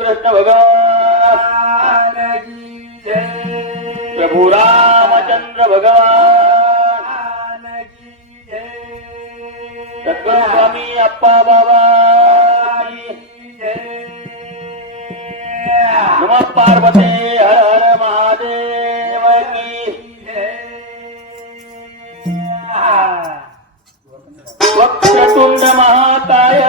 कृष्ण भगवान की जय। प्रभु रामचंद्र भगवान की जय। सद्गुरु स्वामी अप्पा बाबा की जय। नमः पार्वते हर हर महादेव की जय। वक्रतुंड महाकाय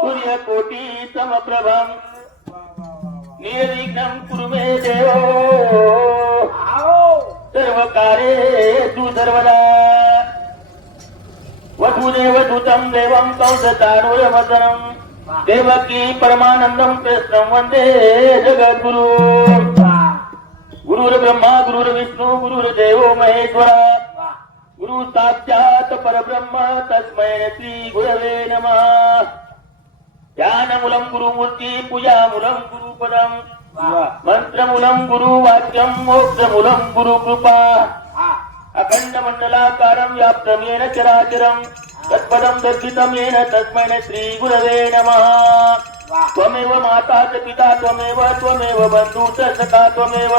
सूर्यकोटि समप्रभं निर्विघ्नं कुरु मे देव सर्वकार्येषु सर्वदा। वसुदेवसुतं देवं कंसचाणूरमर्दनं देवकी परमानन्दं कृष्णं वन्दे जगद्गुरु। गुरुर्ब्रह्मा गुरुर्विष्णु गुरुर्देवो महेश्वरा गुरु साक्षात् परब्रह्म तस्मै श्री गुरवे नमः। ध्यानमूलं गुरुमूर्ति पूजामूलं गुरुपदं मंत्रमूलं गुरुवाक्यं मोक्षमूलं गुरुकृपा। अखण्डमण्डलाकारं व्याप्तं येन चराचरं तत्पदं दर्शितं येन तस्मै श्री गुरवे नमः। त्वमेव माता च पिता त्वमेव बन्धु च सखा त्वमेव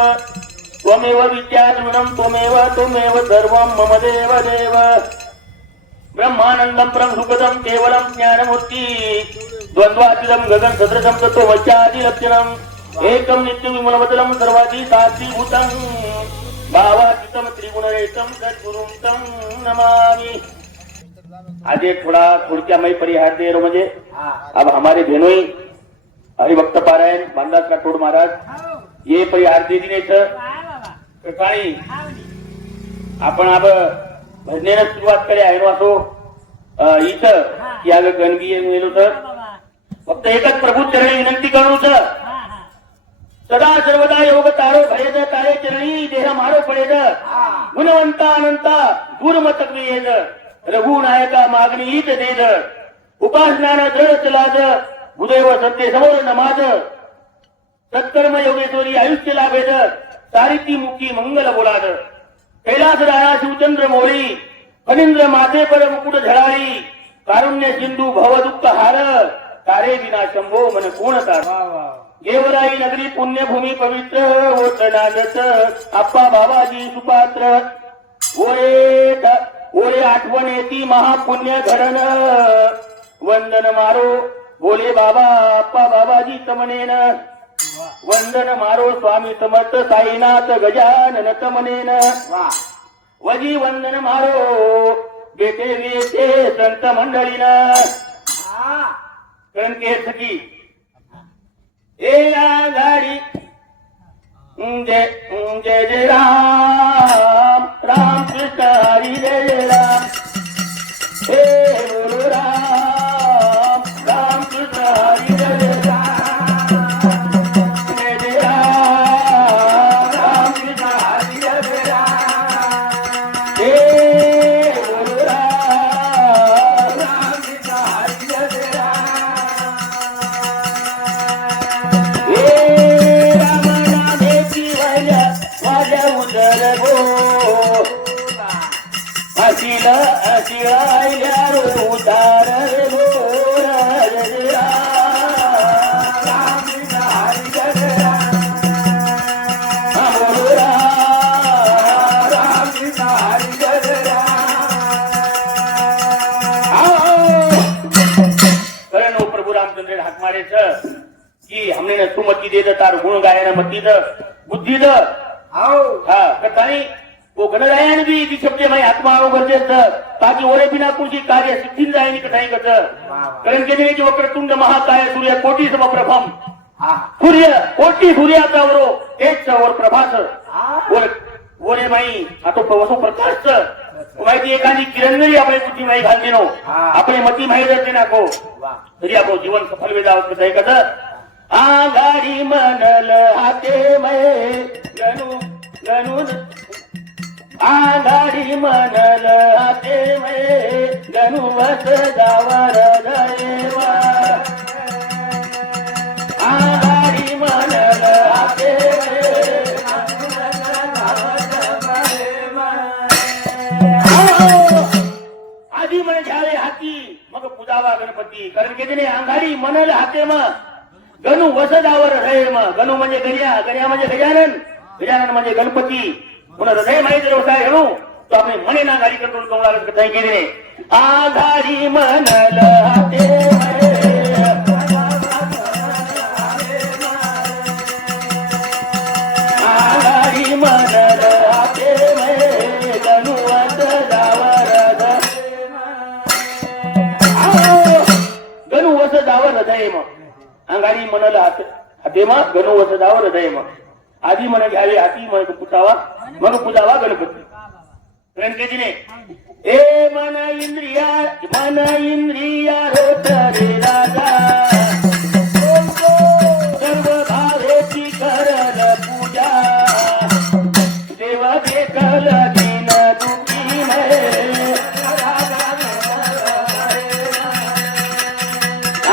विद्याधृणं त्वमेव सर्वं मम देव देव। ब्रह्मानन्दं परं सुखदं केवलं ज्ञानमूर्ति द्वन्द्वातीतं गगन सदृशं तत्त्वमस्यादिलक्षणम् एकं नित्यविमलवदनं सर्वादि साक्षीभूतं भावातीतं त्रिगुणरहितं सद्गुरुं तं नमामि। आज एक थोड़ा मैं परिहार दे रहा मुझे। अब हमारे बहनोई हरिभक्त पारायण बांदास राठोड महाराज ये परिहार दे दिने सकाळी आपण अब भजनेला सुरुवात करे आहे असो इथं की अगं गणगी गेलो तर फक्त एकच प्रभू चरणी विनंती करू सदा सर्वदा योग तारो भरेद तारे चरणी देह मारो पडेद गुणवंता अनंता गुरमतक येद रघुनायका मागणी हीच देद उपासनान दृढ चलाद भूदेव सत्य समोर नमाज सत्कर्म योगेश्वरी आयुष्य लाभेद सारिती मुखी मंगल बोलाद कैलास राणा शिवचंद्र मोळी फणींद्र माथे पर मुकुट झळाळी कारुण्य सिंधू भव दुःख हार तारे विना शंभो मन कोणता। गेवराई नगरी पुण्यभूमी पवित्र होत नागत आप्पा बाबाजी सुपात्र ओरे आठवण येती महापुण्य घडन वंदन मारो बोले बाबा आप्पा बाबाजी तमनेन वंदन मारो स्वामी समर्थ साईनाथ गजानन तमनेन वजी वंदन मारो बेटे वेते संत मंडळीन कणके सखी ए गाडी जय जय जय राम राम कृष्ण हरी जय जय राम हे गुरु राम राम कृष्ण हरी जय जय कि हमने न सुमति दे तार गुण गायन मती बुद्धि कथानी वो गणरायण भी शब्द मैं आत्मा गरजेचं ताकि ओरे बिना कुणची कार्य सिद्धीन जायनी कथाई कथ कारण के दिने वक्रतुंड महाकाय सूर्य कोटि समप्रभम सूर्य कोटि सूर्याचा वरो तेच और प्रभास ओरे माई आता वसो प्रकाश माहिती एखादी किरण जरी आपल्या बुद्धी माही घालते नो आपले मती माही जाते नाको तरी आपण जीवन सफल वेदावत कथाई कथ आघाडी मनल हाते मै गणू गणू आघाडी मनल हाते मै गणुवत जावर देवा आघाडी मनल हाते आधी म्हणे घ्यावे हाती मग पूजावा गणपती कारण की तिने आघाडी मनल हाते मग गणू वसदावर हृदय मग गणू म्हणजे गर्या गर्या म्हणजे गजानन गजानन म्हणजे गणपती पुन्हा हृदय माहिती व्यवसाय घेऊ तो आपण म्हणे ना गाडी कंट्रोल करून काही केली आघाडी मनल हाते आघाडी मनल हाते गणू वसदावर गणू वसदावर हृदय मग अंगारी मनल हाते मग गणू वसदावर हृदय मग आधी मन घ्यावे हाती मग पुतावा मग पूजावा गणपती गणपतीने ए मन इंद्रिया होत रे राजा सर्व भावेची करल पूजा देव देखल दिन दुखी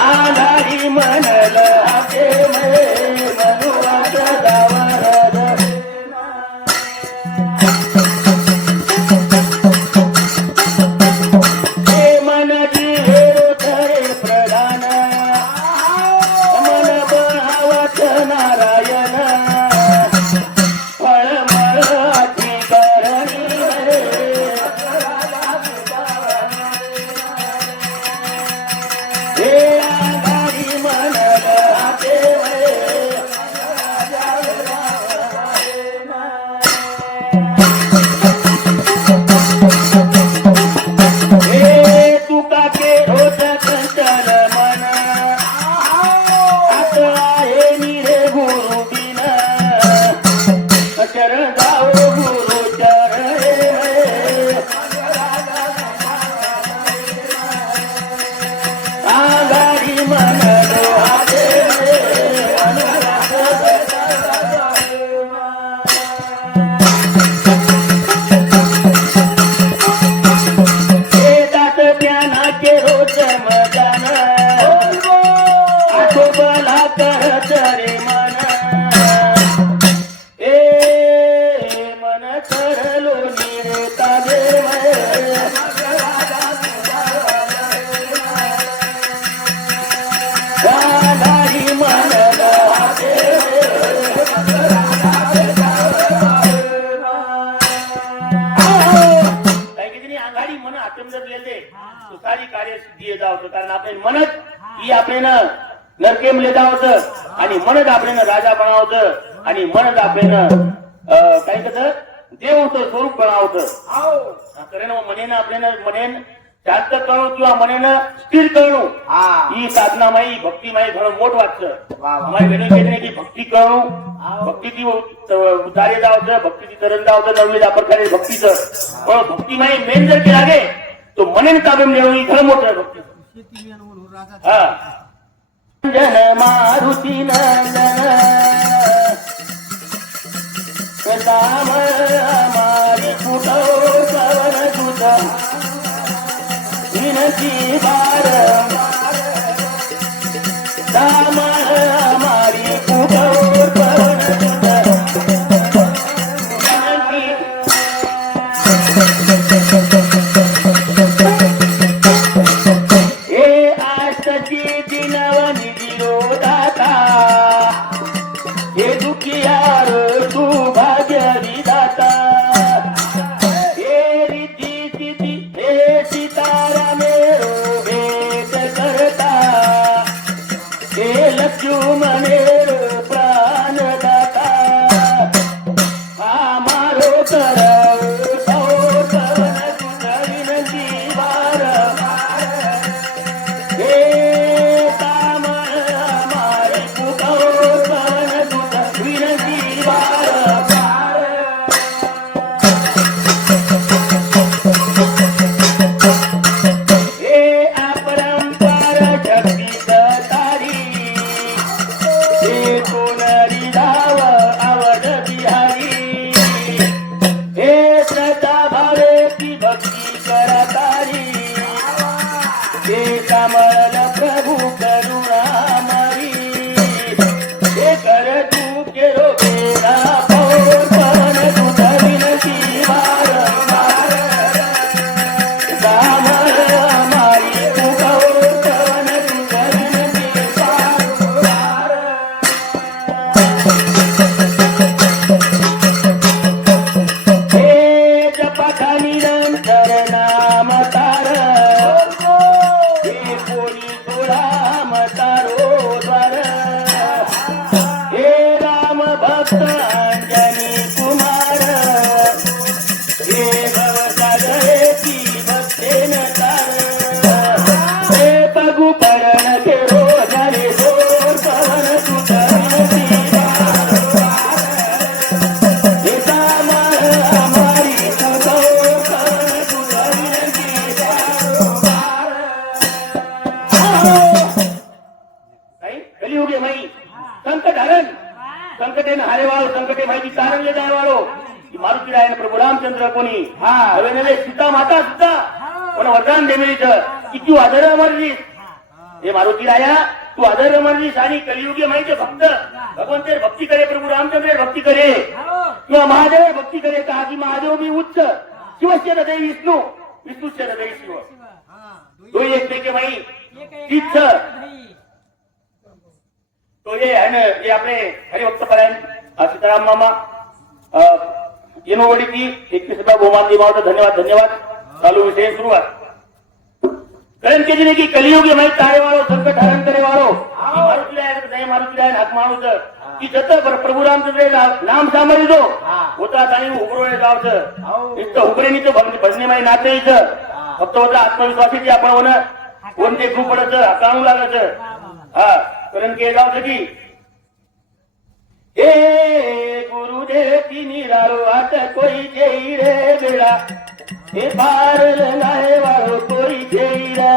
आधारी मनल हाते मनुवाद दावर मन जीवेरो धरे प्रधान मन बनावत नारायण फळमळ अधिकरणी हे आघाडी मनल हाते तुका के होत कंचन मन आता आहे निरे गुरु बिन चरण जाओ गुरु चरण आघाडी मनल हाते ज्ञानाचे रोज मजान आठोबला करत रे मन ए मन करलो निरता देव आघाडी मनल हाते आघाडी मन आतम जर गेले तो सारी कार्य सिद्धी जावतं कारण आपण मनच ही आपल्याला नरकेम ले जावतं आणि मनच आपल्याला राजा बनावतं आणि मनच आपल्याला काय कसं देवचं स्वरूप बनावतं कारण मनेनं आपल्याला मनेन जास्त करणं किंवा मनेनं स्थिर करणं ही साधना माई भक्ती माई घणं मोठ वाटतं माई वेणे की भक्ती करणं भक्ती ती उतारे जावतं भक्ती ती तरण जावतं नववी प्रकारे भक्तीचं पण भक्ती माई मेन जर की लागे तो मनेन ताब्यात मिळवणी घणं मोठं भक्ती हा जन मारुती नंदन राम मारी कुटो सवन सुत विनती बार राम मारी कुटो सवन सुत हे आष्टची दिनवनी दिरोदाता हे दुखियार तू भाग्य विधाता हे रिद्धी सिद्धी हे सीतारामे भेट करता हे करातारी हे कमल प्रभु करुणामरी हे कर तू केरो बेरा पौर पवन तुझ विनती वारंवार दामर हमारी तू पौर पवन तुझ विनती वारंवार हे जपा निरंतर नाम तार हे कोणी तुळाम तारो द्वार हे राम भक्त अंजनी कुमार हे भवसागरेची भक्तेन तार हे बघू परण के रोजाने जोर पवन तुझ विनती वारंवार हे दाम हमारी तू गौर पवन तुझ विनती वारंवार काही कलियुगे माई संकट हरण संकटेन हारे वाळो संकटे माहिती तारंगे जाय वाळो मारुती रायन प्रभू रामचंद्र कोणी हवे नवे सीता माता सुद्धा कोण वरदान देमेलीच की तू आदर अमरलीस हे मारुती राया तू आदर अमरलीस आणि कलियुगे माहिती भक्त भगवंतेर भक्ती करे प्रभू रामचंद्र भक्ती करे किंवा महादेव भक्ती करे का की महादेव मी उच्च शिवस्य हृदय विष्णू विष्णूस्य हृदय शिव तो एक देखे माई तीच तो ये है ना ये आपले हरिभक्त परायण सीताराम मामा येनोवडी की 21 गोमान दिमावता धन्यवाद धन्यवाद चालू विषय सुरुवात कारण के जिने की कलियुग माई तारे वाळो संकट हरण करे वाळो मारुती राय नाही मारुती राय हात माणूस की जत प्रभू रामचंद्र नाम सांभाळितो होता आणि उघरोळे जावचं इथं उघरेनी तो भजने माई नाते इथं फक्त होता आत्मविश्वासाची आपण होणं कोणते खूप पडत हाताळू लागायचं हा कारण के जावचं की हे गुरुदेव की निराळो आता कोई जेई रे बेड़ा हे पार लंगाए वाळो कोई जेई रे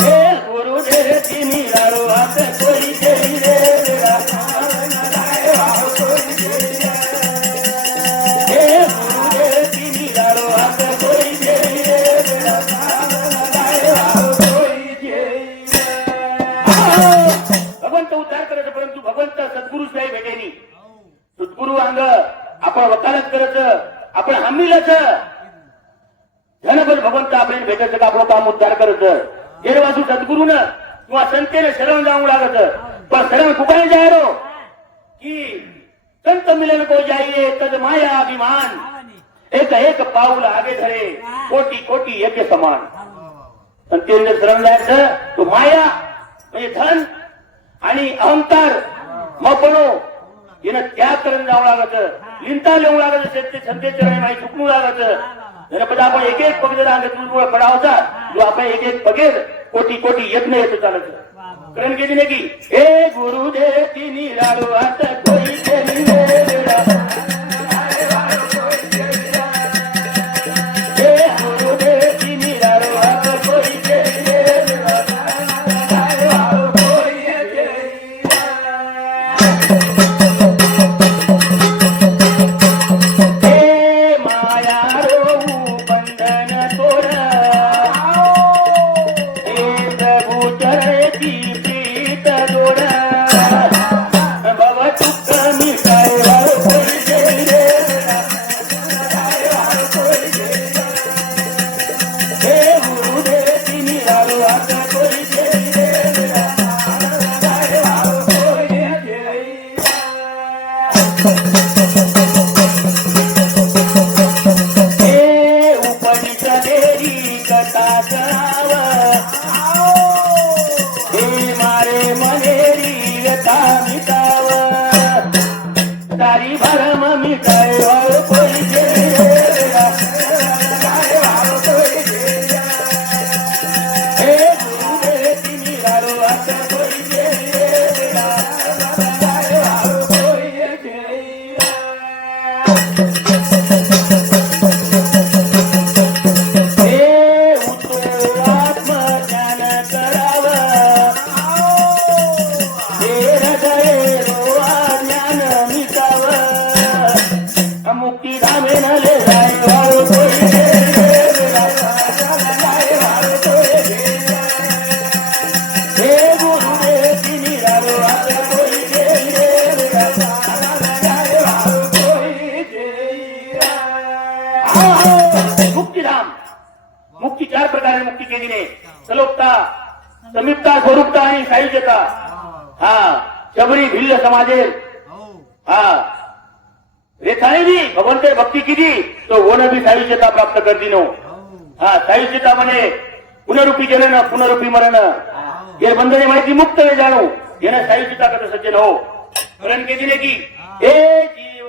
हे गुरुदेव की निराळो आता कोई जेई रे बेड़ा लंगाए वाळो कोई जेई रे हे गुरुदेव की निराळो आता कोई जेई रे बेड़ा लंगाए वाळो कोई जेई भगवंत उद्धार करायचं परंतु भगवंत सद्गुरु शिवाय भेटेनी सद्गुरु अंग आपण वकालत करायचं आपण हमीलच धनबल भगवंत आपल्याला भेटायचं का आपलं काम उद्धार करायचं गेर वाजू सद्गुरुन किंवा संतेने शरण जाऊ लागत पण शरण कुठे जायरो की संत मिलन को जाइए तद माया अभिमान एक एक पाऊल आगे धरे कोटी कोटी एक समान संतेने शरण जायचं तो माया म्हणजे धन आणि अहंकार मपणो हिनं त्याग करून जावं लागत लिंता लिहू लागत संतेचरण माहिती चुकणू लागत गणपती आपण एक एक पगेर अंग पडावचा जो आपण एक एक पगेर कोटी कोटी यज्ञ येतो चालत कारण की दिने की हे गुरुदेव की निराळो आता कोई केली वेळा हे गुरुदेव की निराळो आता कोई केली वेळा श्याम मुक्ती 4 प्रकारे मुक्ती केली सलोकता समीपता स्वरूपता आणि सायुज्यता हा शबरी भिल्ल समाजे हा रेखाने बी भगवंते भक्ती केली तो वन बी सायुज्यता प्राप्त करती नो हा सायुज्यता म्हणे पुनरुपी जनन पुनरुपी मरण हे बंधने माहिती मुक्त वे जाणू येणं सायुज्यता करत सज्जन हो स्मरण केली की हे जीव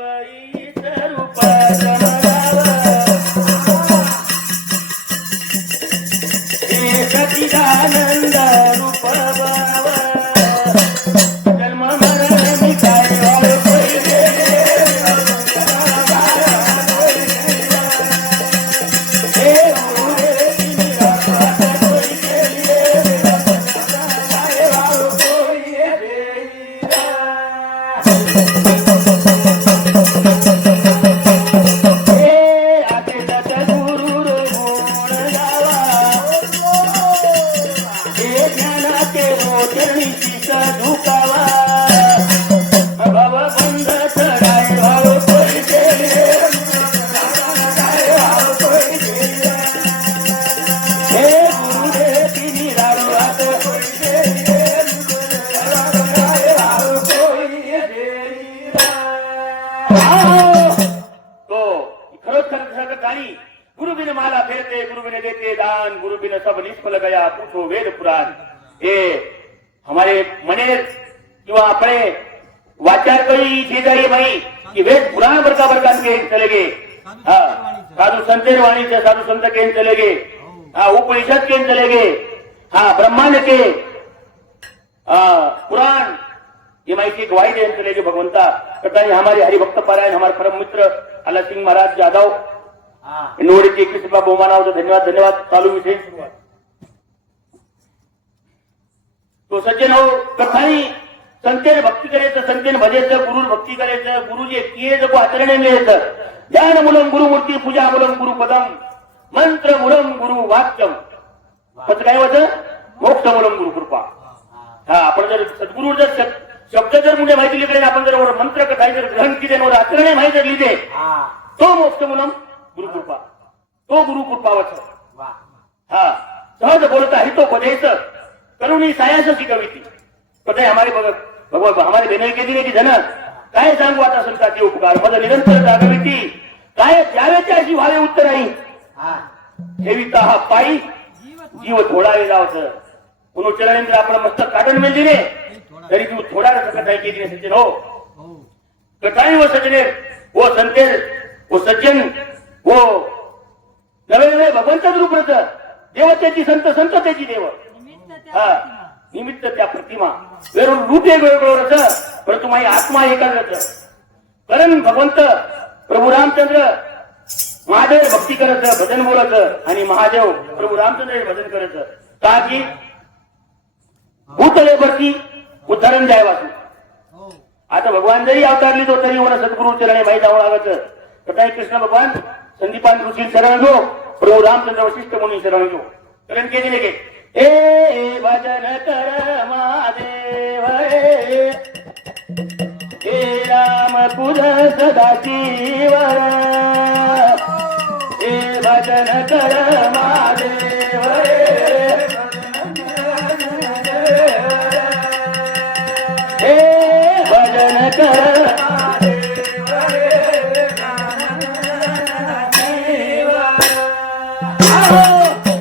स्वरूप सचिदानंद रूप भाव जन्म मरण मिटाय गुरुबिन माला फेरते गुरुबिन देते दान गुरुबिन सब निष्फल गया पूछो वेद पुराण हे हमारे मनेर किंवा अपने वाचार कोई शेजारी भाई कि वेद पुराण बरका बरका के चले गए हाँ साधु संतेर वाणी से साधु संत के चले गए हाँ उपनिषद के चले गए हाँ ब्रह्मांड के पुराण ये माहिती गवाही देने चले गए भगवंता कथा हमारे हरिभक्त पारायण हमारे परम मित्र अल्लाह सिंह महाराज जाधव नोडीची 21 रुपया बहुमान होतो धन्यवाद धन्यवाद चालू विषय सुरुवात तो सज्जन हो कथानी संतेने भक्ती करायचं संतेने भजायचं गुरु भक्ती करायचं गुरुजी किये जगो आचरणे मिळायचं ज्ञान मूलम गुरुमूर्ती पूजा मूलम गुरुपदम मंत्र मूलम गुरु वाक्यम कसं काय होतं मोक्ष मूलम गुरु कृपा हा आपण जर सद्गुरु जर शब्द जर म्हणजे माहिती लिहिले आपण जर मंत्र कथा जर ग्रहण केले आचरणे माहिती जर लिहिले तो मोक्ष मूलम गुरु कृपा तो गुरु कृपा वचन हा सहज बोलता हितोपदेश करुणी सायास शिकविती कथा हमारे भगवान हमारे बहनोई के दिने की जन काय सांगू आता संतांचे उपकार मद निरंतर जागविती काय त्यावेळेची अशी व्हावे उत्तर नाही ठेविता हा पायी जीव थोडा वे जावचं पुनोच्चरणानंतर आपण मस्तक काढून मिळली रे तरी तू थोडा रस कथा केली सज्जन हो कथाई व सज्जने वो संतेर वो सज्जन वो नवे नवे भगवंतच रूपच देवतेची संत संततेची देव हा निमित्त त्या प्रतिमा वेरून रूप वेगवेगळं परंतु माझी आत्मा एकाग्रच कारण भगवंत प्रभू रामचंद्र महादेव भक्ती करत भजन बोलत आणि महादेव प्रभू रामचंद्र भजन करत का की भूतले भरती उदाहरण द्याय वाचू आता भगवान जरी अवतारली तो तरी मला सद्गुरु चरणे माहीत जावं लागत कथा कृष्ण भगवान संदीपान ऋषी शरण गो प्रभू रामचंद्र वशिष्ठ मुनी शरण गो कारण के दिले गे ए भजन कर महादेव हे राम पूज सदाशिव हे भजन कर महादेव हे भजन कर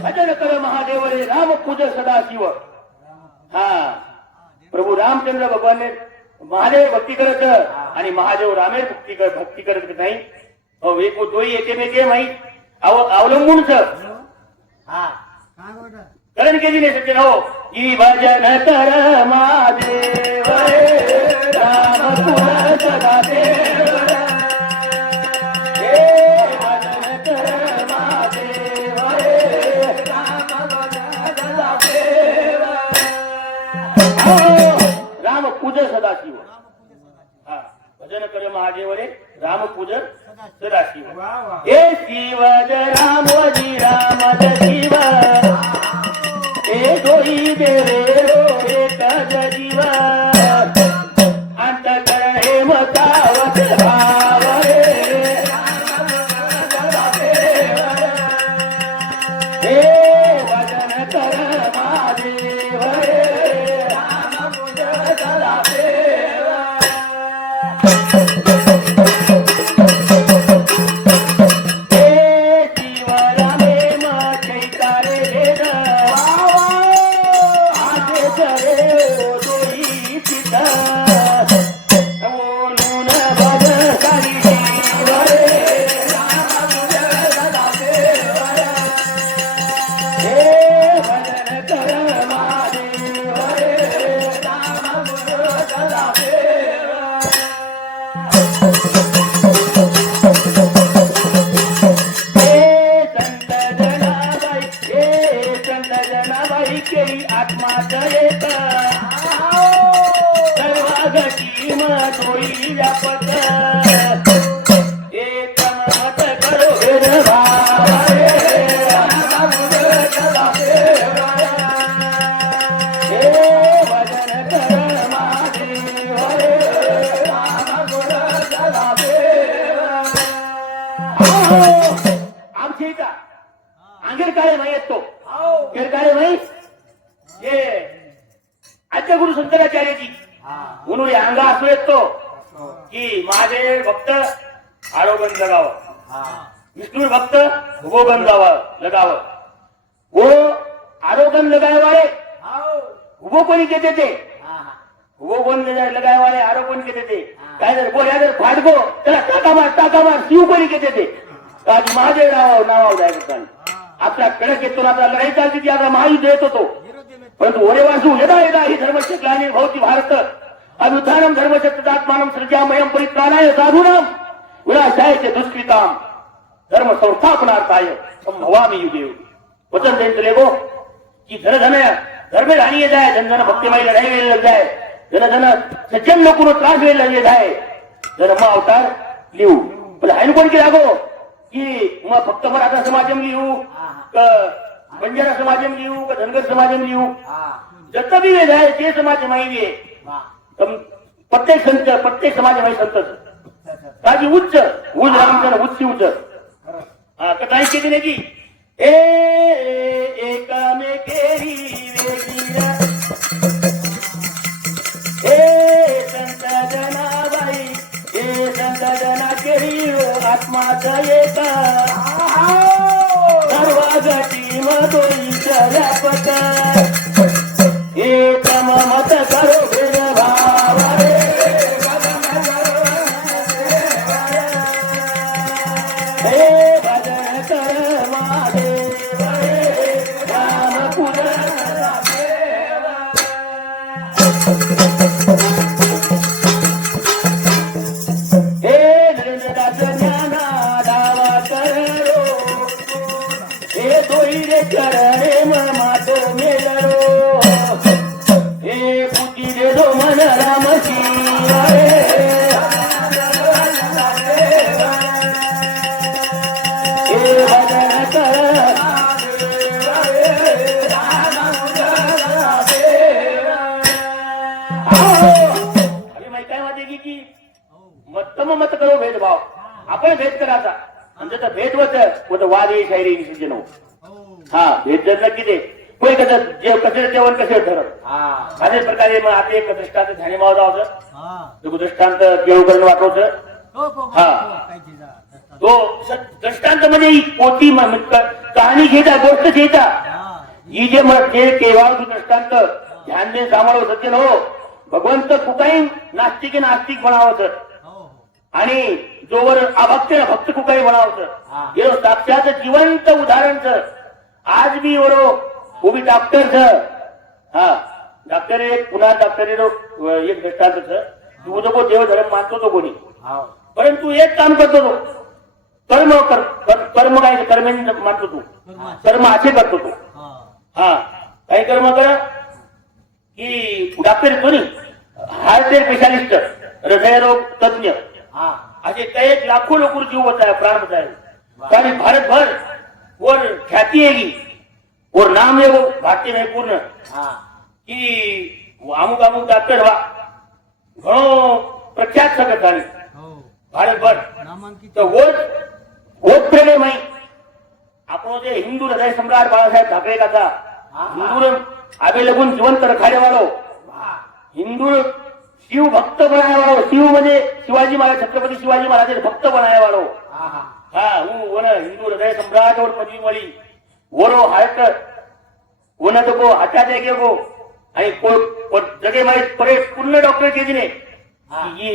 भजन कर महादेव रे राम पूज सदाशिव हा प्रभू रामचंद्र भगवान ने महादेव भक्ती करत आणि महादेव रामेर भक्ती करत नाही एक दोई एकेमेके माहीत अवलंबून कारण केली नाही सज्जन हो की भजन कर महादेव राम पूज सदाशिव राम पूज सदाशिव हा भजन करे महादेव रे राम पूज सदाशिव हे शिव राम जी राम शिव हे दोई देवे रो एक जीव अंतकरण हे मतावत भाव रे आत्माच एक सर्वागती मधोई व्यापक एक मत करो भेदभाव भजन कर महादेव आमची का अंगेरकाळे माही येतो अंगेरकाळे माही ये आजच्या गुरु शंकराचार्यजी म्हणून अंगा असू येतो की माझे भक्त आरोगण लगावं विष्णू भक्त उभोगण लगावं वो आरोगण लगाए वाले उभो कोणी घेते ते उभो कोण लगाए वाले आरो कोणी घेते ते काय जर बोल्या जर फाटगो त्याला टाका मार शिव कोणी घेते ते आज महादेव नाव जायचं आपल्या कडक येतो आपला लढाई चालते ती आपला महायुद्ध येत होतो परंतु ओरे वासू यदा यदा ही धर्मशक्लाने भवती भारत अभ्युत्थानम धर्मशक्तात्मानम सृजामयम परित्राणाय साधूनाम विनाशायचे दुष्कृताम धर्म संस्थापनार्थाय संभवामी युगे वचन त्यांचं लेगो की धर्मे राणी येत आहे जनजन भक्तिमय लढाई वेळ लग जाय जनजन सज्जन लोक त्रास वेळ लगे जाय धर्म अवतार लिहू पण हायन कोण केला गो की मग फक्त मराठा समाजम लिहू बंजारा समाजम लिहू का धनगर समाजम लिहू जत बी वेद आहे ते समाज माहिती आहे प्रत्येक समाज माहिती संतच ताजी उच्च उज रामचंद्र उच्च उच्च कथाई केली नाही की एकामेकेरी वेगीरा संत जनाबाई संत जना केरी आत्माच एक सर्वागती मधोई व्यापक एक मत करो भेदभाव हे भजन कर महादेव राम पुर करणे मातो मेलरो हे पुती दे दो मन राम शिवाय हे भजन कर अरे माहिती काय माहिती की मत्तम मत करो भेदभाव आपण भेद करायचा म्हणजे तर भेद होत वादे शायरी निषेधन हो हा भेद जर नक्की दे कोणी कसं कसं जेवण कसं ठरत अशाच प्रकारे मग आता एक दृष्टांत ध्यानी मावदा होतं दृष्टांत केळूकरण वाटवचं हा तो दृष्टांत म्हणजे पोती कहाणी घेता गोष्ट घेता ही जे केव्हा तू दृष्टांत ध्यान दे सांभाळव सत्य हो भगवंत कुकाई नास्तिक नास्तिक म्हणावं आणि जोवर अभक्त भक्त कुकाई म्हणावं हे साक्षात जिवंत उदाहरण आज भी वो भी डॉक्टर हा डॉक्टर एक पुन्हा डॉक्टर एक दृष्टांत तू जो देव धर्म मानतो तो कोणी परंतु एक काम करतो तो कर्म काय कर्म मानतो तू कर्म असे करतो तो हा काही कर्म कर की डॉक्टर कोणी हार्ट स्पेशालिस्ट हृदयरोग तज्ञ असे काही लाखो लोक जीव बचाए प्राण बचाए कारण भारतभर और ख्याति है और नाम है वो भारतीय में पूर्ण कि अमुक अमुक डॉक्टर घणो प्रख्यात सकत झाली भारतभर तो वो प्रेम है આપણો જે હિન્દુ હૃદય સમ્રાટ બાળાસાહેબ ઠાકરે કાકા हिंदू आगे लगून जिवंत रखाडे वालो हिंदू शिव भक्त बनाया वालो शिव म्हणजे शिवाजी महाराज छत्रपती शिवाजी महाराज भक्त बनाया वालो हाँ वो ना हिंदू हृदय सम्राट और पदवी मળી वरो हार्ट वो ना तो को हटा देगे को आणि को जगे माहित पडे पूर्ण डॉक्टर केजी ने ही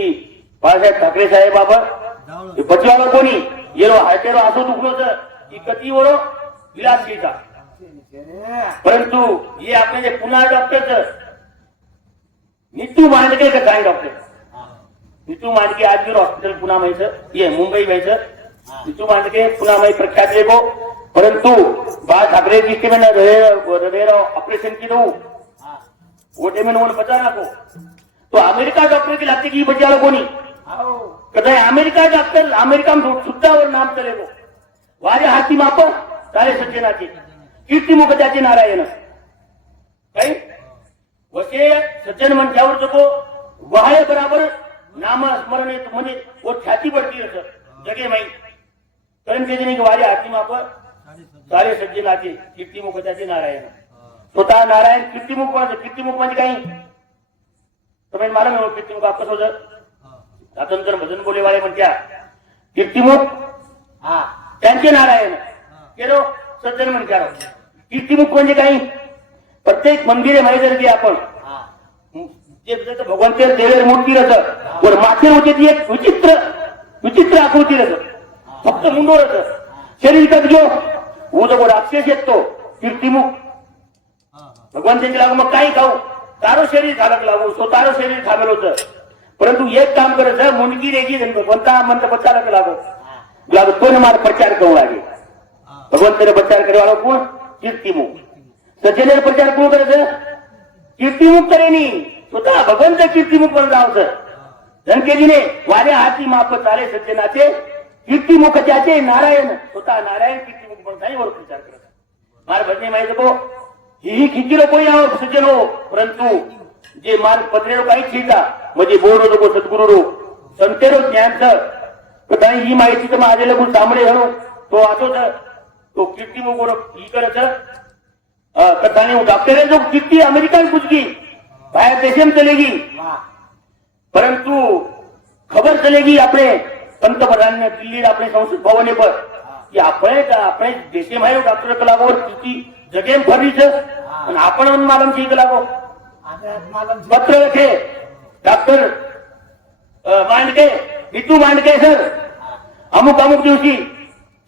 बाळासाहेब ठाकरे साहेब बाबा बचवालो कोणी येलो हार्टेरो असो दुखलो तर ही कती वरो विलासशीलता परंतु ये आपने जे पुन्हा डॉक्टर नीतू मांडके का काय डॉक्टर नीतू मांडके आजमेर हॉस्पिटल पुन्हा माहित ये मुंबई माहित नीतू मांडके पुन्हा माहित प्रख्यात लेगो परंतु बाळ ठाकरे जी मैंने हृदय ऑपरेशन की दो वो टे मैंने बचा ना को तो अमेरिका डॉक्टर की लगती की बचा कोनी कदा अमेरिका डॉक्टर अमेरिका में सुद्धा और नाम चले को वारे हाथी माप सारे सज्जनाचे कीर्ती मुखत्याचे नारायण काही वसे सज्जन म्हणल्यावर जो वहाय बराबर नाम स्मरण येत म्हणजे वो छाती पडती जगे माई कारण ते नाही वारे हाथी माप सारे सज्जनाचे कीर्ती मुखत्याचे नारायण स्वतः नारायण कीर्तिमुख म्हणजे काही तुम्ही मला मिळव कीर्तिमुख आपस होत स्वातंत्र्य भजन बोलेवाले म्हणत्या कीर्तिमुख त्यांचे नारायण केलो सज्जन म्हणत्या कीर्तिमुख म्हणजे काही प्रत्येक मंदिरे माहिती जर की आपण जे भगवान देवेर मूर्ती रच माथे होते ती एक विचित्र आकृती रच फक्त मुंडो रच शरीर कद घेऊ वो जो राक्षस येतो कीर्तिमुख भगवान त्यांची लागू मग काही खाऊ तारो शरीर घालक लागू स्वतःरो शरीर खामेल होतं परंतु एक काम करत मुंडकी रेगी भगवंता मंत्र प्रचारक लागो कोण मार प्रचार करू लागे भगवंताने प्रचार करेवाला कोण कीर्तिमुख सज्जनेर प्रचार कोण करत कीर्तिमुख करेनी स्वतः भगवंत कीर्तिमुख पण जावचं जनकेजीने वारे हाती माप चाले सज्जनाचे कीर्तिमुख त्याचे नारायण स्वतः नारायण कीर्तिमुख पण काही वर प्रचार करत मार भजने माहिती को ही खिचिरो कोई आहो सज्जन हो परंतु जे मान पत्रेरो काही खिचा म्हणजे बोर्ड नको सद्गुरु रो संतेरो ज्ञानच काही ही माहिती तर माझे लगून सामने हणू तो आतो तो कीर्तिमुख ही करत कथाने डॉक्टर जो कीर्ती अमेरिका में कुछ की बाहर देश में चलेगी परंतु खबर चलेगी अपने पंतप्रधान ने दिल्ली अपने संसद भवन पर कि अपने देश में डॉक्टर कलावर कीर्ती जगह में भरी छे आपण मालूम ठीक लागो पत्र लिखे डॉक्टर मांडके हितू मांडके सर अमुक दिवशी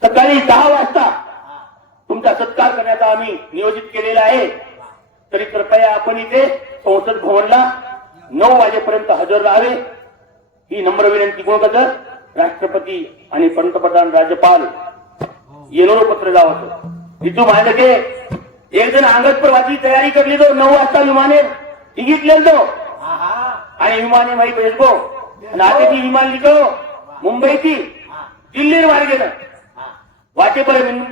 सकाळी 10 वाजता तुमचा सत्कार करण्याचा आम्ही नियोजित केलेला आहे तरी कृपया आपण इथे संसद भवनला 9 वाजेपर्यंत हजर राहावे ही नम्र विनंती कोण करत राष्ट्रपती आणि पंतप्रधान राज्यपाल येणोर पत्र जावं हितू मांडके एक जण अंगत प्रवासी तयारी करली तो 9 वाजता विमाने तिकीट लिहितो आणि विमाने माहीत भेटतो आणि आता ती विमान लिहितो मुंबईची दिल्ली मार्गेनं वाटेपर्यंत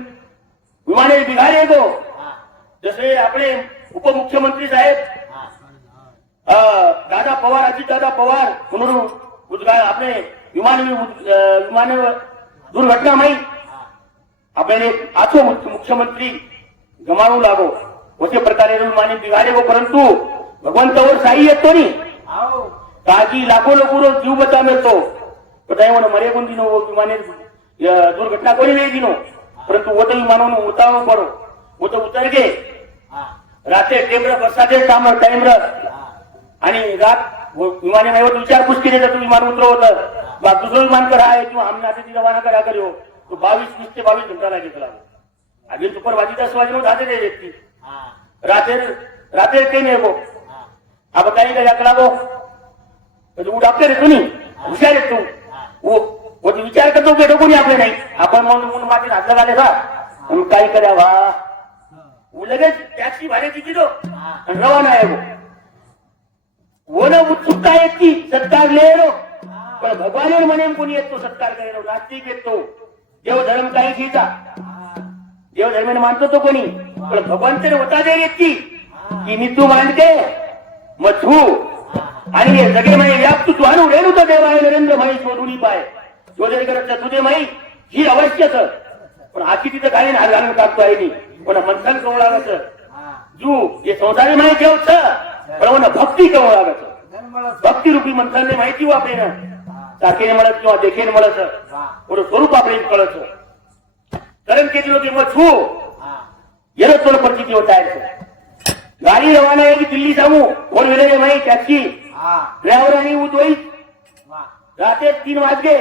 विमाने बिघाड येतो जसे आपले उपमुख्यमंत्री साहेब दादा पवार अजितदादा पवार पुनरुद्घाटन आपले विमान दुर्घटना माहीत आपल्याला आठो मुख्यमंत्री गमावू लागो अशा प्रकारे विमाने बिघाडे गो परंतु भगवंतावर साई येतो नी ताजी लाखो लोक जीव बचा मिळतो बताए मरे कोण दिनो विमाने दुर्घटना कोणी नाही दिनो परंतु वो तो विमानों में उतारो पड़ो वो तो उतर गए राते टेम्बर बरसाते टाइम आणि रात विमाने में विचारपूस केली तर विमान उतरवलं दुसरं विमान करा आहे किंवा हमने आता रवाना करा करो तो 22 ते 22 घंटा लागेल अभी दुपार वाजी 10 वाजे जाते थे व्यक्ति राते ट्रेन है वो अब बताइएगा या लागो वो डॉक्टर है तुम्ही हुशार है तू वो विचार करतो बेटो कोणी आपले नाही आपण म्हणून माती हात लगाले का काय करा वा वो लगेच टॅक्सी भाडे दिली तो आणि रवाना आहे वो ना उत्सुकता येते सत्कार लेरो पण भगवान म्हणे कोणी येतो सत्कार करायला नास्तिक येतो देव धर्म काही घ्यायचा देव धर्माने मानतो तो कोणी पण भगवान तरी होता दे येते की मी तू मानते मथू आणि सगळे माई व्याप तू आणू रेणू तर देवाय नरेंद्र माई शोधुनी पाय शोधन करत तुझे माई ही अवश्यच पण आखी तिथं काही हात घालून टाकतो आहे नी पण मंथन करू लागत जू हे संसारी माहिती ठेवत पण भक्ती करू लागत भक्ती रूपी मंथनने माहिती वापरे ना टाकेने म्हणत किंवा देखेने म्हणत पुढे स्वरूप आपले कळत कारण किती लोक मग छू येणं तुला परिस्थिती होत आहे गाडी रवाना आहे की दिल्ली सांगू फोर व्हीलर माही टॅक्सी ड्रायव्हर आणि उद्वई रात्री 3 वाजगे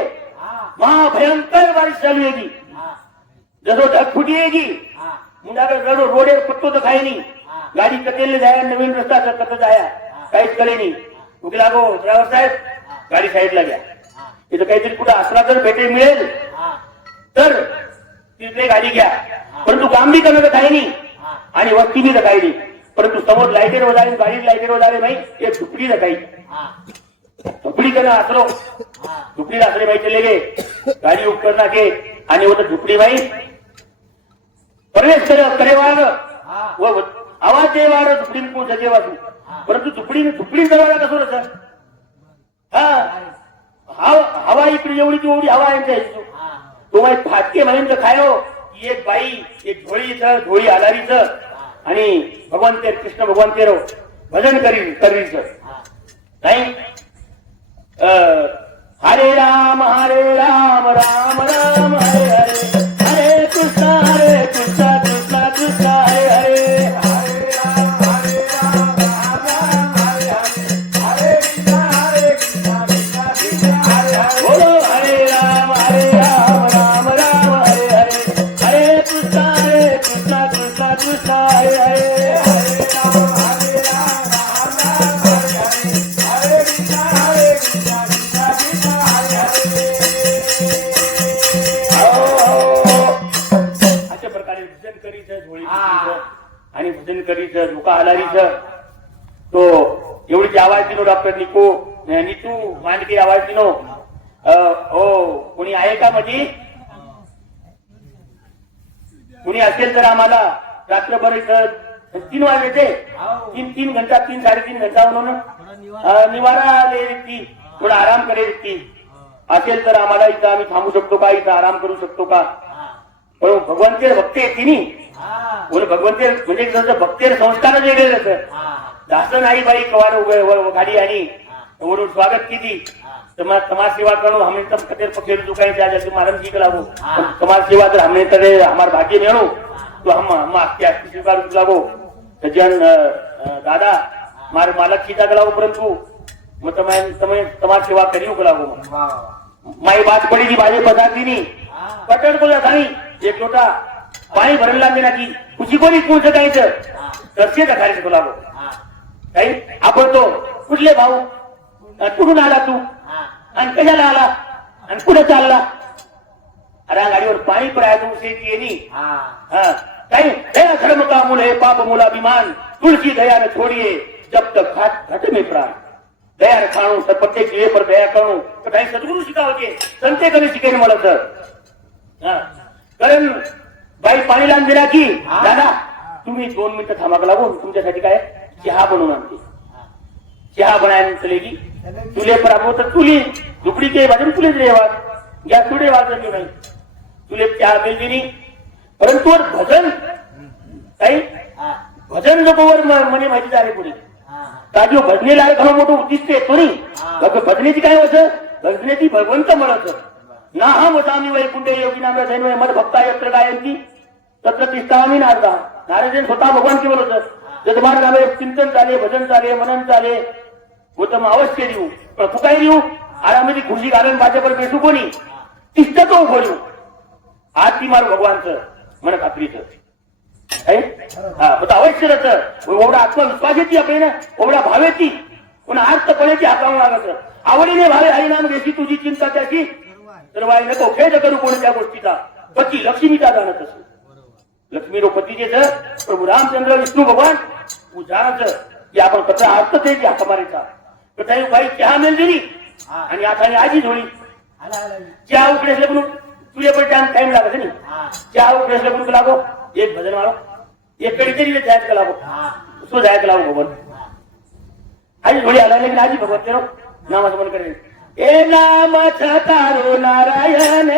महाभयंकर बारिश चालू आहे जसो ढग फुटी आहे की मुंडाकडे रडो रोडे पत्तो तर खाय नाही गाडी कटेल जाया नवीन रस्ता कत जाया काहीच करे नाही उगे लागो ड्रायव्हर साहेब गाडी साईडला घ्या इथं काहीतरी कुठं आसरा जर भेटे मिळेल तर तिथे गाडी घ्या, परंतु काम बी करणं तर काही नाही आणि वस्ती बी तर काही नाही, परंतु समोर लाईटेर वजाले, गाडी लाईटेर वजाले नाही, ते झुपडी तर काही झुपडी करणं आसरो झुपडी आसरे भाई चले गे गाडी उपकर नाके आणि वो तो झुपडी भाई प्रवेश करे वार वो आवाज दे वार झुपडी में कोण सजे वासू, परंतु झुपडी दरवाजा कसो रे सर, हवा इकडे एवढी तेवढी हवा आहे तो बाई फाटके म्हणून खायो एक बाई एक झोळी आधारीच आणि भगवान ते कृष्ण भगवान ते भजन करीच नाही. हरे राम राम राम हरे हरे, हरे कृष्ण कृष्ण कृष्ण हरे हरे, हरे राम राम राम हरे हरे, हरे कृष्ण कृष्ण हरे हरे, बोलो हरे राम राम राम हरे हरे, हरे कृष्ण कृष्ण कृष्ण हरे हरे, हरे राम राम राम हरे हरे, हरे कृष्ण अशा प्रकारे भजन करीच झोळी आणि भजन करीच धोका आलारीच तो एवढी आवाज दिनो डॉक्टर नीतू मांडकी आवाज दिनो. हो कोणी आहे का मध्ये, कोणी असेल तर आम्हाला रात्रभर 3 वाजले ते 3 घंटा 3-3.5 घंटा म्हणून निवारा व्यक्ती थोडा आराम करेल व्यक्ती असेल तर आम्हाला इथं आम्ही थांबू शकतो का, इथं आराम करू शकतो का. पण भगवंतेर भक्ती आहे की नाही, भगवंतेर म्हणजे जसं भक्तेर संस्कार वेगळे जास्त नाही बाई कवार गाडी आणि वरून स्वागत किती समाज सेवा करो हमें तब कतेर पखेर चुकाए जा महाराज जी लागो समाज सेवा तर हमने तरे हमार भाग्य में हो तो हम आपके स्वीकार लागो सज्जन दादा मारे मालक सीता लागो परंतु मग તમે સમાજ સેવા કર્યું કલાકો મારી વાત પડી હતી બાજે પધારતી પટણ બોલા થાની એક લોટા પાણી ભરેલા મેં નાખી कुशी कोणी कोण सकाळीचं दर्शे खाली शकतो लागो काही आपण तो कुठले भाऊ कुठून आला तू आणि कशाला आला आणि कुठे चालला, अरे गाडीवर पाणी पडाय तुमची येणी काही धर्म का मूल है पाप मूलाभिमान तुलसी दया न छोड़िए जब तक घट में प्राण, दया न खाणू तर प्रत्येक जीवे पर दया करणू तर काही सद्गुरू शिकावते संते कधी शिकेल मला सर. कारण बाई पाणी लावून दिला की दादा तुम्ही 2 मिनिटं थांबावं लागून तुमच्यासाठी काय चहा बनवून आणते, चहा बनायला चलेगी तुले पर आपको तर तुली झुपडी के बाजू तुले रेवाज गॅस तुडे वाजत नाही तुले चहा मिळते नाही, परंतु भजन काही भजन लोकवर म्हणे माहिती झाले कोणी ताजी भजनेला खरं मोठं उद्दिष्ट येतो नाही भजनेची काय होतं भजनेची भगवंत म्हणत ना हम वसामी वैकुंठ योगी नाम धैन्य मद भक्ता यत्र गायंती तत्र तिष्ठामी नारदा. नारद स्वतः भगवान की बोलत जर तुम्हाला नामे चिंतन चाले भजन चाले मनन चाले वो तर अवश्य देऊ पण फुकाई देऊ आरामध्ये खुशी घालून माझ्यावर बेसू कोणी तिष्ठ तो उभं देऊ आज ती मारू भगवानचं मन खात्रीच अवश्य राहत एवढा आत्मविश्वास येते आपल्याला एवढा भाव येते पण आज तर पण्याची हातावून लागत आवडीने भावे हरिनाम घेशी तुझी चिंता त्याची तर वाई नको खेळ करू कोणत्या गोष्टीचा पती लक्ष्मीचा जाणत असो लक्ष्मी रोपतीचे जर प्रभू रामचंद्र विष्णू भगवान पूजाच की आपण कसा हात ते हात मारायचा तर बाई चहा मिळेल दिली आणि आता आजी झोळी चहा उकडेस म्हणून तुझे पण टाइम लागत नाही चहा उकडेस म्हणून लागो एक भजन मारो एक कडी तरी जायचं का लागो उसको जायचं लागो भगवान आजी झोळी आला लेकिन आजी भगवत तेरो नामाचं मन करेल ए नाम तारो नारायण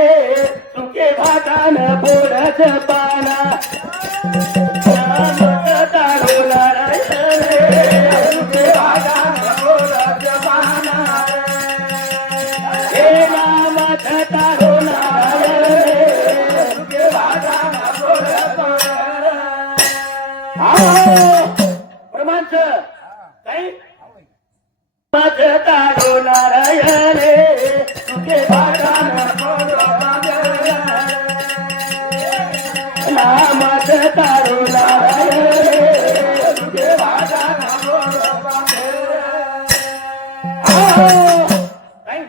सुखे भागान बोडच पाना नाम तारो नारायण सुखे भागान बोडच पाना ए नाम तारो नारायण सुखे भागान बोडच प्रमाणच काही तारो नारायण तुझे भागान नाम तारो नारायण तुझे भागान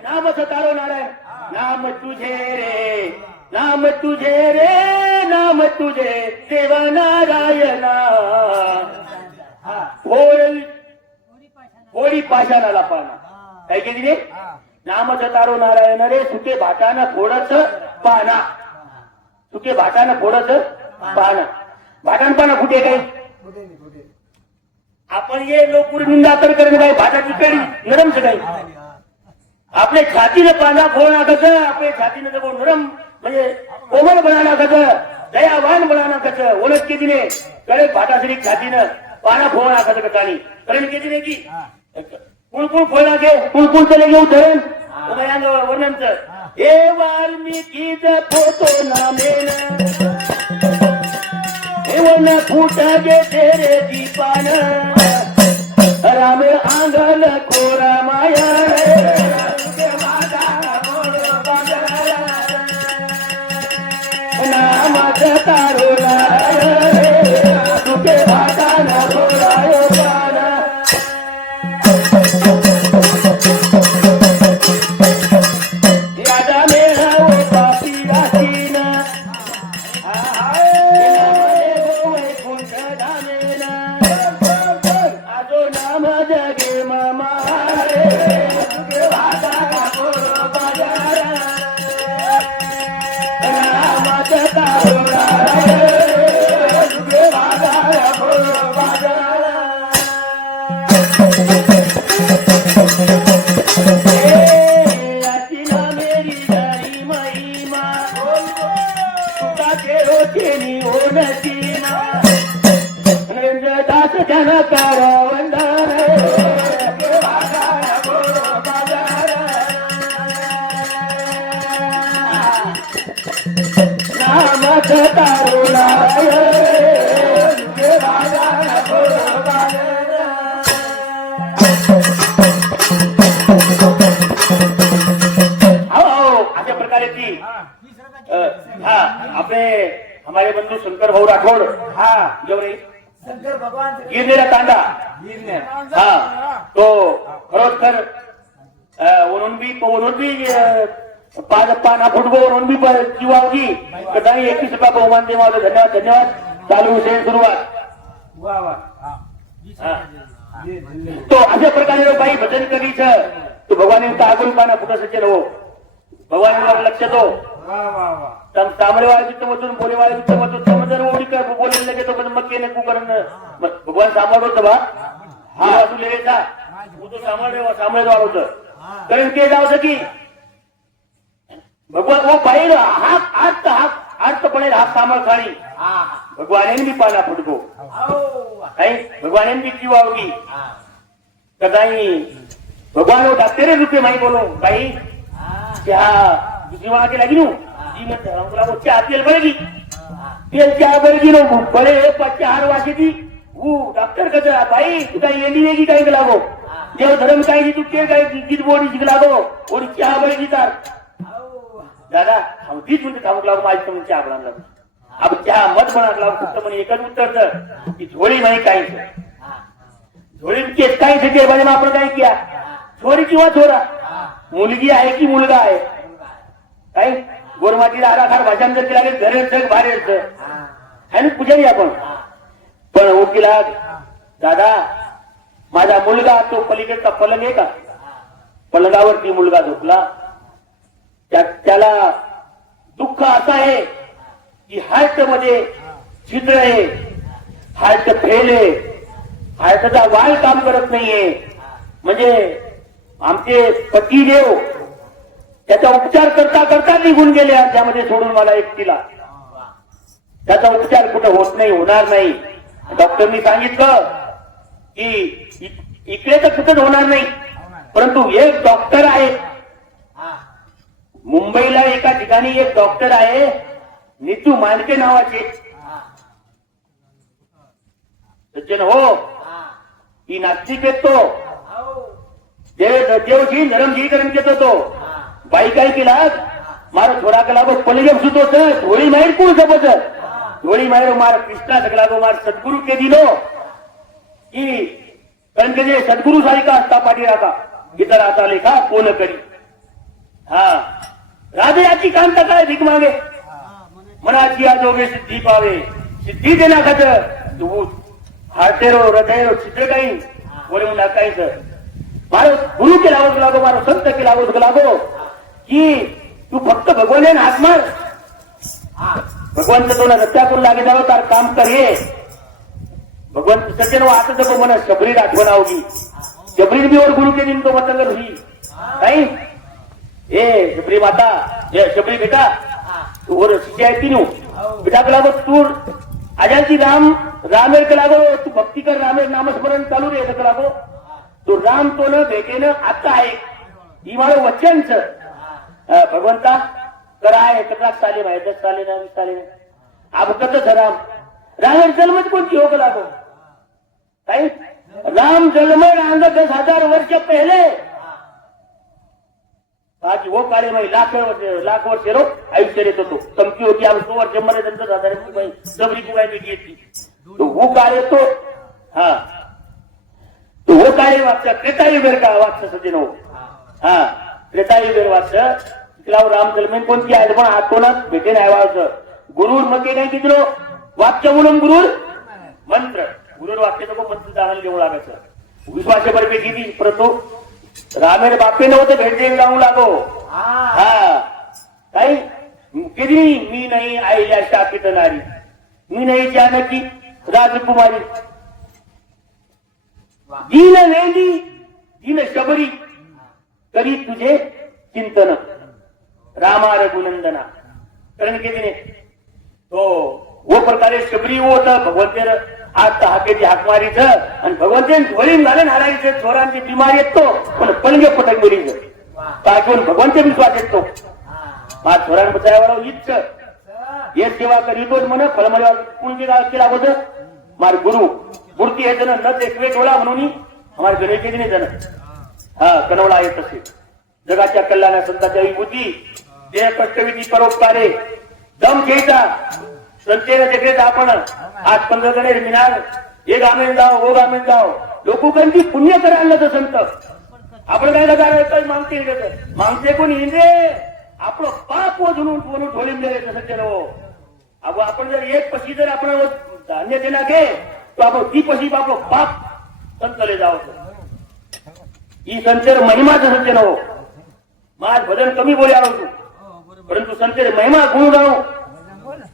नाम तारो नारायण नाम तुझे रे नारायणा होळी पाशाला पाना काय केली रे नामच तारो नारायण रे सुके भाटानं फोडच पाना सुके भाटानं फोडच पाना भाटान पाना फुटे काही आपण ये लोक निंदा तर करेन काय भाटाची कडी नरम काही आपले छातीनं पाना फोड नाकायचं आपले छातीनं जर नरम म्हणजे कोमल बना नाकायचं दयावान बना नाकायचं ओळख केली ने करे भाटाश्री छातीनं पाना फोड नाकायचं कथानी करण केली ने की कुळकुळ फोडला घे कुळकुळ चले घेऊ धरण वर्णनच हे वाल्मिकीच फोटो नामेन हे वन फुटा गे तेरे दीपान रामे आंगल खोरा माया नामच तारो तुके भाटान बोलायो पाना राजा मेरा वो पापी रासीन आजो नाम जगे मामा दास जनकार वंदन नामच तारो अशा प्रकारे ती आपले हमारे बंधू शंकर भाऊ राठोड जेवढे शंकर भगवान गिरनेरा तांडा तो खरोखर पाना फुटबो म्हणून भी जीवावगी कदाई 21 रुपया बहुमान दे मला धन्यवाद धन्यवाद चालू विषय सुरुवात तो अशा प्रकारे बाई भजन करीच तो भगवान आगुल पाना फुटा सचेल हो भगवान लक्ष दो तांबडे वाले चित्तमधून बोले वाले चित्तमधून समजन ओढी का बोले लगे तो मक्के ने कुकरण भगवान सांभाळतो तबा हा तू ले जा तू तो सांभाळे वाळो होतं कारण के जावं की भगवान वो बाहेर हात पडे हात सांभाळ खाणी भगवान भी पाना फुटको भगवान भी जीवावगी कदाई भगवान डाक्टर रुपये माही बोलो भाई क्या जीवा के लगी नू चाह तेल बढ़ेगी तेल चाह बढ़ेगी नो बड़े 50 वासे थी वो डॉक्टर कहते भाई तुझा एंडी नेगी काय लागो जेव धर्म काय तू के काय गीत बोडी शिक लागो और चाह बढ़ेगी तार दादा हम तीच म्हणते थांबक लागो माझी तुम्ही चहा बनवला अब चहा मत बनवला लागो फक्त म्हणे एकच उत्तर तर की झोळी म्हणे काय झोळी केस काय से बारे में आपण काय किया छोरी किंवा छोरा मुलगी आहे की मुलगा आहे काय गोरमातीला आराखार भाषांतर केला घरे जग बाहेर आहे ना पुजारी आपण पण वकिला दादा माझा मुलगा तो पलीकडचा पलंग आहे का पलंगावरती मुलगा झोपला त्याला दुःख असं आहे की हार्ट मध्ये छिद्र आहे हार्ट फेल आहे हार्टचा वाल काम करत नाहीये म्हणजे आमचे पती देव त्याचा उपचार करता करता निघून गेले त्यामध्ये सोडून मला एकटीला त्याचा उपचार कुठं होत नाही होणार नाही डॉक्टरनी सांगितलं की इकडे तर कुठंच होणार नाही परंतु एक डॉक्टर आहे मुंबईला एका ठिकाणी एक डॉक्टर आहे नीतू मांडके नावाचे सज्जन हो ही नास्तिक येतो देवजी नरमजीकरण घेतो तो बाई काय केला मारो थोडा कला पलगम सुतो धोळी माहेर कोण सबत धोळी माहेर मार कृष्णा सकला गो मार सद्गुरु के दिलो की कारण के जे सद्गुरु सारिका असता पाठी राखा इतर आता लेखा कोण करी हा राधयाची कांता काय भीक मागे मनाची आजोगे सिद्धी पावे सिद्धि देना खातर तू हाथेरो हृदय छिद्र कहीं बोले मुना कहीं सर मारो गुरु के लागो लागो मारो संत के लागो लागो कि तू फक्त भगवान हात मार भगवान तुला रस्त्या करून लागे जावं तार काम कर ये भगवान सज्जन आता जब मन शबरी आठवण आवगी शबरी भी और गुरु के दिन तो मतलब हुई नहीं ए शबरी माता ये शबरी बेटा तू और शिष्य है तीनों बेटा के लागो तू आजादी राम रामेर के लागो तू भक्ति कर रामेर नामस्मरण चालू रे के लागो तो राम तो न भेटे न आता आहे ही मारो वचन छ भगवंता कराय कथा साले भाई 10 साले ना 20 साले अब कत राम रामेर जन्म कोणती योग लागो काय राम जन्म रांग 10,000 वर्ष पहले बाकी वो काळे भाई लाख वर्ष रो आयुष्य रहतो तो कमती होती अब 100 वर्ष मरे 10,000 भाई सबरी को भाई बेटी थी तो वो काळे तो हाँ तो वो काळे वाक्य त्रेतायुगेर का वाक्य सज्जनो हाँ त्रेतायुगेर वाक्य तिला राम जन्म कोणती आहे पण आतोनात भेटे नाही वाच गुरुर मके काय कितलो वाक्य बोलून गुरुर मंत्र गुरुर वाक्य तो मंत्र जाणून घेऊ लागायचं विश्वास पर पे किती परंतु रामेर बापे नव्हते भेट देऊन जाऊ लागो हा काही किती मी नाही आईल्या शापित नारी मी नाही जानकी राजकुमारी दीन वेंदी दीन शबरी करी तुझे चिंतन रामा रघुनंदना कारण किती ने तो वो प्रकारे शबरी वो होता भगवंतेर आज हाकेची हाकमारीच आणि भगवंते वळीन झाले नारायणचे चोरांची बिमारी येतो पण पणगे पटक बोलीच पाठवून भगवंते विश्वास येतो माझ चोरान बचायवाला इच्छ हे सेवा करीतो म्हण फळमळ्या कुणची गाव केला होत मार गुरु मूर्ती हे जण न एक वेट ओळा म्हणून हमारे गणेशजी ने जण हा कनवला येत असे जगाच्या कल्याणा संतांच्या विभूती जे कष्टविधी परोपकारे दम घ्यायचा संतेला देखरेख आपण आज 15 जण मिळणार हे गामेन जाओ वो गामेन जाओ लोकांची पुण्य करायला तर संत आपण काय करायचं मागते कोणी हिंदे आपलं पाप धुणून ढोलीम दिले सज्जन हो अब आपण जर एक पशी जर आपण धान्य देना घे तो आपण ती पशी आपलं पाप संतले जावं ही संतेर महिमाचं सज्जन हो माझ भजन कमी बोले आलो तू परंतु संतेर महिमा गुण गाऊ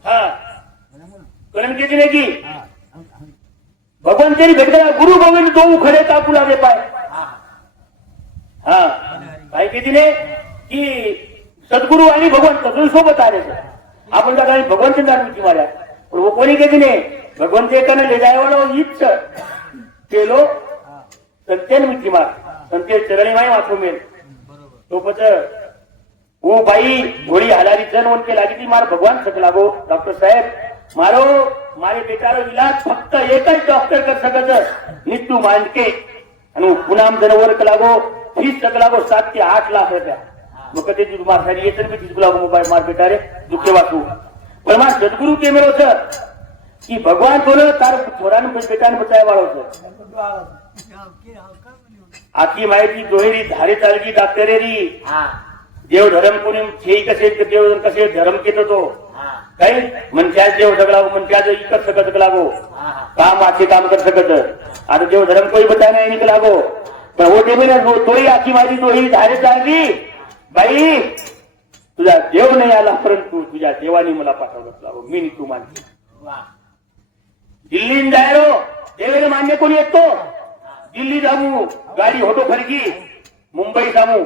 हा कारण किती नाही की भगवान तेरी भेट गया गुरु गोविंद दो खडे कापू लागे पाय हा काय किती ने की सद्गुरु आणि भगवान सगळे सोबत आले आपण त्या काही भगवंत जाणून मारा पण वो कोणी किती ने भगवंत एकाने ले जायवाला इच्छ केलो संतेन मिठी मार संते चरणी माय वाचू मेल तो पच वो बाई घोड़ी हलारी जन उनके लागी थी मार भगवान सक लागो डॉक्टर साहेब मारो मारे बेटारो इलाज फक्त एकच डॉक्टर कर सकत नित्तू मांडके आणि पुनाम जनवर लागो फीस तक लागो 7 ते 8 लाख रुपया मग कधी तुझ मार सारी येतन भी तुझ लागो मोबाईल मार बेटारे दुखे वाचू पण मार सद्गुरु के मेरो छ की भगवान बोलो तार छोरान बेटाने बचाय वाळो छ आखी माहिती दोहेरी धारे चालगी डॉक्टरेरी देव धर्म कोणी छे कसे देव कसे धर्म केतो तो काही मनच्या देव सगळा मनच्या इकत सकत लागो काम आखे काम कर सकत आता देव धर्म कोई बता नाही निक लागो पण वो देवी ना तोही आखी माझी तोही धारे चालली बाई तुझा देव नाही आला परंतु तुझ्या देवाने मला पाठवलं लागो मी तू मानते दिल्लीन जायरो देवेने मान्य कोणी येतो दिल्ली जाऊ गाडी होतो खरगी मुंबई जाऊ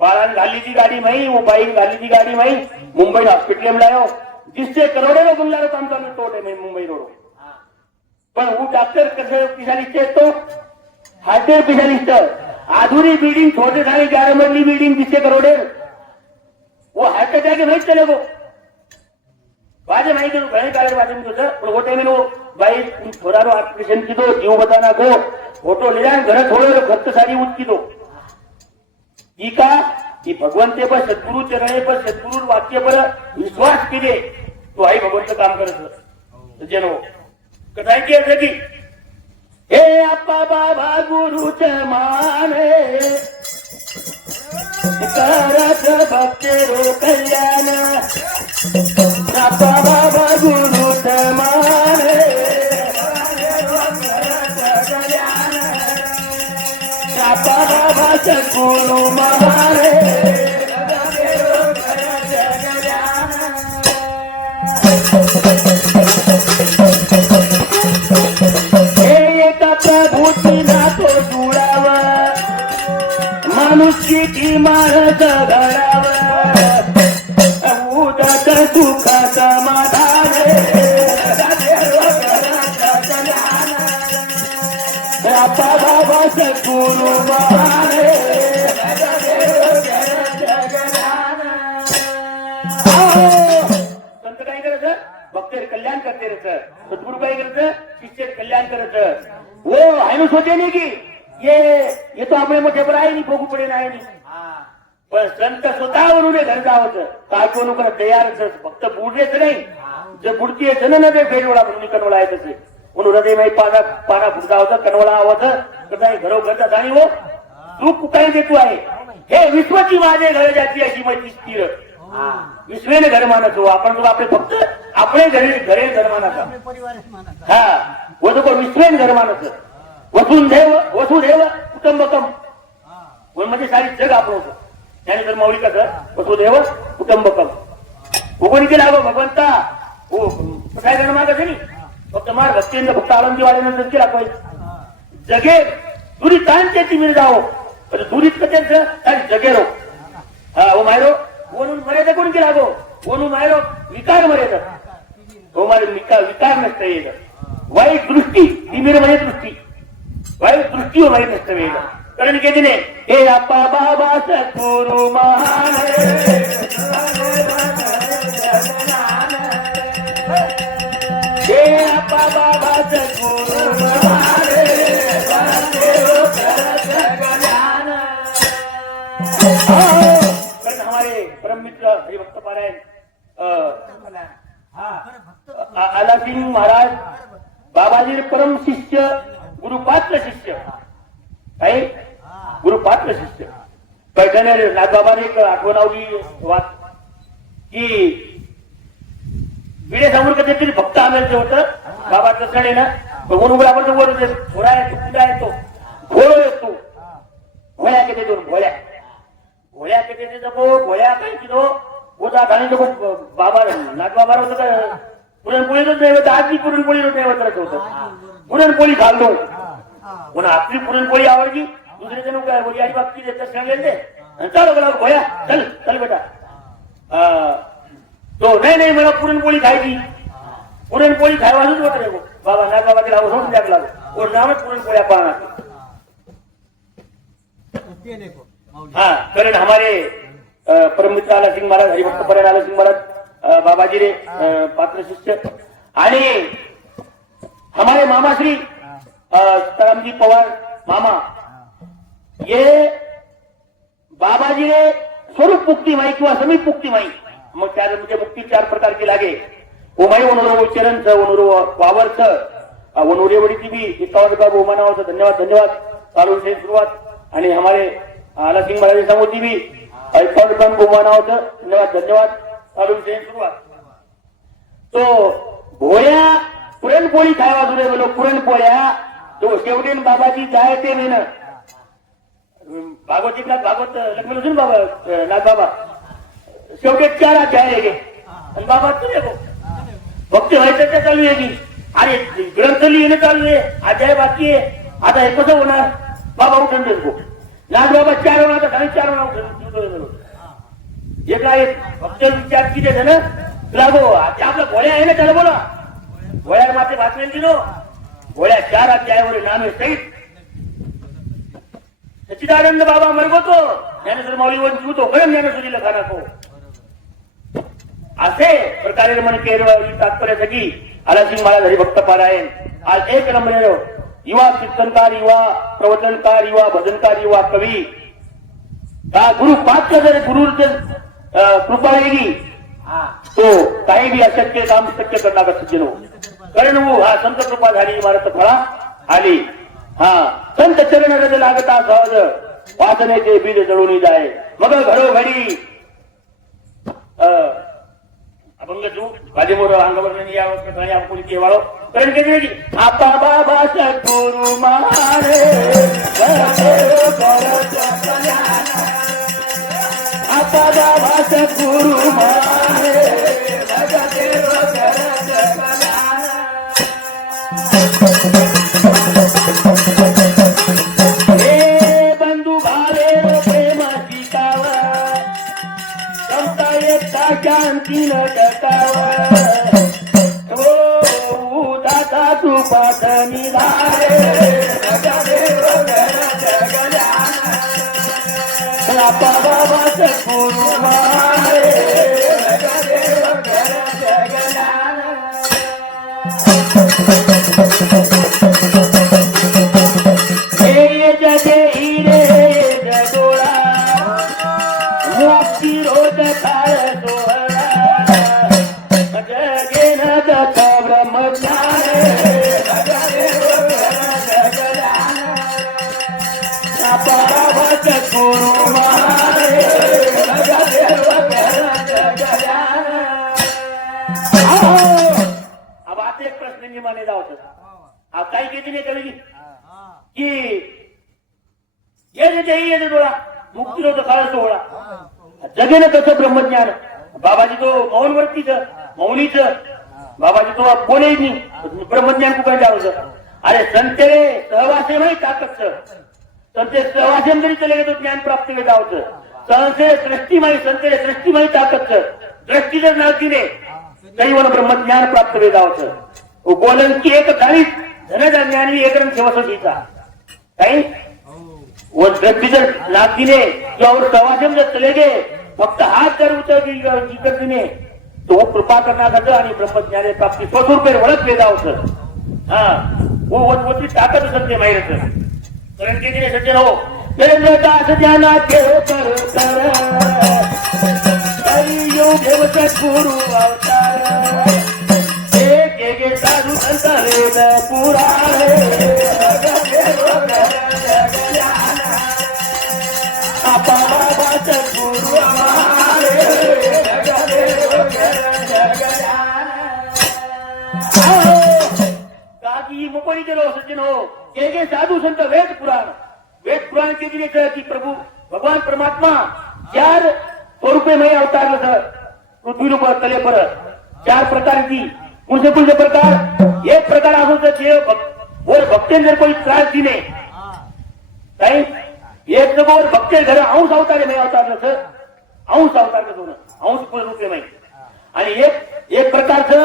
बाळान घाली ती गाडी माही वो बाईन घाली ती गाडी माही मुंबई हॉस्पिटल में लायो जिससे करोड़ों लोग गुल्लारो काम चालू तोड़े में मुंबई रोड पण वो डॉक्टर कैसे स्पेशलिस्ट है तो हार्ट स्पेशलिस्ट आधुरी बिल्डिंग छोटे सारे 11 मंजिली बिल्डिंग जिससे करोड़े वो हार्ट अटैक नहीं चले वो बाजे माही के घणे काले बाजे में तो पण वो टाइम में भाई थोड़ा रो ऑपरेशन की दो जीव बताना को फोटो ले जाए घर थोड़े खर्च सारी उसकी दो का कि भगवंते पर सद्गुरु चरणे पर सद्गुरु वाक्य पर विश्वास केले तो आई भगवंत काम करत जनो कथाय की असं की हे आपा बाबा गुरु माने करत भक्ते रो कल्याण आपा बाबा गुरु माने आपा बाबा सद्गुरु महारे एका प्रभूतीला तो जुळावा माणुसकीची माणस घडावा उदक सुखाचा समाधान आपा बाबा सद्गुरु महारे संत काय करायचं भक्तेर कल्याण करते रच सद्गुरु काय करायचं शिष्य कल्याण करायचं वो हायनुस होते नाही की ये तो आपले मोठे पर आहे नाही बघू पडे नाही पण संत स्वतःवरून घर जावं काय कोण करा तयारच फक्त बुडलेच नाही जे बुडती येत ना ते फेडवळा म्हणून कनवळा आहे तसे म्हणून हृदय माही पाना बुडता होता कनवळा आवाज कदाय घरोघरचा जाणी हो तू काय देतो आहे हे विश्वाची माझे घर जाती अशी माझी स्थिर विश्वेने घर मानतो आपण आपले फक्त आपले घरे घर मानाचा हा व तो विश्वेन घर मानत वसुदेव कुटुंबकम म्हणजे सारी जग आपण होतं त्यानंतर माऊली कसं वसुदेव कुटुंबकम कोणी केला गो भगवंता हो काय जण मागत नाही फक्त मार भक्तींना फक्त आनंदी वाढल्यानंतर केला पाहिजे जगे दुरीतांचे ती मिळ जावो दुरीत कशाच जगेरो हा ओ मायरो वनून मर्यादा कोणी केला गो वनू मायरो विकार मर्यादा हो मारे विकार नसतं येत वाईट दृष्टी ती मिळ म्हणजे दृष्टी वाईट दृष्टी हो वाईट नसतं वेळ कारण की तिने हे आपा बाबा सद्गुरु महारे हे आपा बाबा सद्गुरु महारे कारण हमारे परम मित्र हरिभक्त पारायण आला सिंह महाराज बाबाजी परम शिष्य गुरुपात्र शिष्य आहे गुरुपात्र शिष्य पैठणे नागबाबाने एक आठवणावली वाद की विडे समोर कधी तरी भक्त आणायचं होतं बाबा तसं ना बघून उघडा आपण वर थोडा येतो पुढा येतो घोळ येतो घोळ्या किती दोन घोळ्या किती घोळ्या काय किलो होता घाली बाबा नागबाबा होतं का पुरणपोळीच नैवेद्य आज पुरणपोळी नैवेद्य करायचं होतं पुरणपोळी घाललो पुन्हा आपली पुरणपोळी आवडली दुसरे जण काय बोली आई बाबती देतात सांगेल ते चालू गेला भोया चल चल बेटा तो नाही मला पुरणपोळी खायची पुरणपोळी खायवाच होत रे बाबा ना बाबा तिला सोडून टाकला और नामच पुरणपोळ्या पाहणार हाँ कारण हमारे परम मित्र आला सिंह महाराज हरिभक्त परायण आला सिंह महाराज बाबाजी रे पात्र शिष्य आणि हमारे मामा श्री सीतारामजी पवार मामा ये बाबाजी ने स्वरूप मुक्ती माई किंवा समीप मुक्ती माई मग त्या म्हणजे मुक्ती 4 प्रकारची लागे ओमाई वनुरो चरण वनुरो वावरच वनुरेवडी बी 51 ओमानावाचं धन्यवाद चालू से सुरुवात आणि हमारे आला सिंह महाराज सांगोती बी 51 ओमानावाचं धन्यवाद चालू से सुरुवात तो भोया पुरणपोळी खायवा जुने बोलो पुरणपोळ्या तो शेवटी बाबाजी जाय ते मेन भागवत भागवत लक्ष्मी अजून बाबा नाथ बाबा शेवटी 4 अध्याय रे गे आणि बाबा तू देखो भक्ती व्हायचं चालू आहे की अरे ग्रंथ लिहिणं चालू आहे अध्याय बाकी आहे आता हे कसं होणार बाबा उठून देतो नाथ बाबा 4 होणार तर खाली 4 होणार हे काय भक्त विचार किती आहे ना तुला गो आपला भोळ्या आहे ना त्याला बोला भोळ्या माते भाषण नो भोळ्या 4 अध्यायावर नाम आहे सहित सच्चिदानंद बाबा मरगोतो ज्ञानेश्वर माऊली वंचितो खरं ज्ञानेश्वरीला खाना को असे प्रकारे मन केरळ तात्पर्यासाठी आलासिंग महाराज हरिभक्त पारायण आज 1 नंबर युवा कीर्तनकार युवा प्रवचनकार युवा भजनकार युवा कवी का गुरु पात्र जर गुरु कृपा रहेगी तो काही भी अशक्य काम शक्य करणार सज्जनो कारण वो हा संत कृपा झाली इमारत फळा आली हा संत चरण रज लागता सहज वासनेचे बीज जळून जाय मग घरोघडी अभंग तू कादेमोर अंगवर यावं कोणी केवाळो कारण की आपा बाबा सद्गुरु महारे बाबा सद्गुरु मारे भगते हे बंधू भावे प्रेम शिकाव समता एकता शांती न टकाव हो दाता तू पाठ निधारे बाबा सद्गुरु मारे हे जगे हिरे जगोळा मुक्ती रोज काळ सोहळा जगे न दत्त ब्रह्मज्ञान बाबा सद्गुरु मारे अब आता एक प्रश्न निर्माण जाऊ अब काही किती नाही कवी की ये डोळा मुक्ती होतं काळ सोहळा जगेन तसं ब्रह्मज्ञान बाबाजी तो मौनवरतीच मौलीच बाबाजी तो बोले नाही ब्रह्मज्ञान कुठे जावं अरे संते सहवासे नाही ताकद संते सहवासेम जरी चले तो ज्ञान प्राप्त जावं संते दृष्टीमाई संते दृष्टीमाई ताकद दृष्टी जर नातीने तरी मला ब्रह्मज्ञान प्राप्त जावं बोलन की एक धारीत धनदा ज्ञानी एक रंग ठेवसोटीचा काही वो दृष्टी जर नातीने किंवा और सहवासेम जर चले गए फक्त हात जर उतरतीने तो कृपा करण्याचं आणि ब्रह्मज्ञान प्राप्ती स्वरूपे वळत जावं हा वो ताकद असते माहिती कारण की तिने सज्जन हो दास ज्ञाना देव कर सद्गुरु अवतार एक साधू संत रे पुराणे बाबा सद्गुरु काकी मुकोनी केलो सज्जन हो के साधू संत वेद पुराण के दिले की प्रभु भगवान परमात्मा 4 स्वरूपे में अवतारलं सर पृथ्वी रूप तले पर 4 प्रकारची कुणसे प्रकार एक प्रकार असो तर और भक्तेन जर कोई त्रास दिने काही एक जगो और भक्ते घर अंश अवतारे में अवतारलं सर अंश अवतारलं दोन अंश पूर्ण रूपे में आणि एक प्रकारचं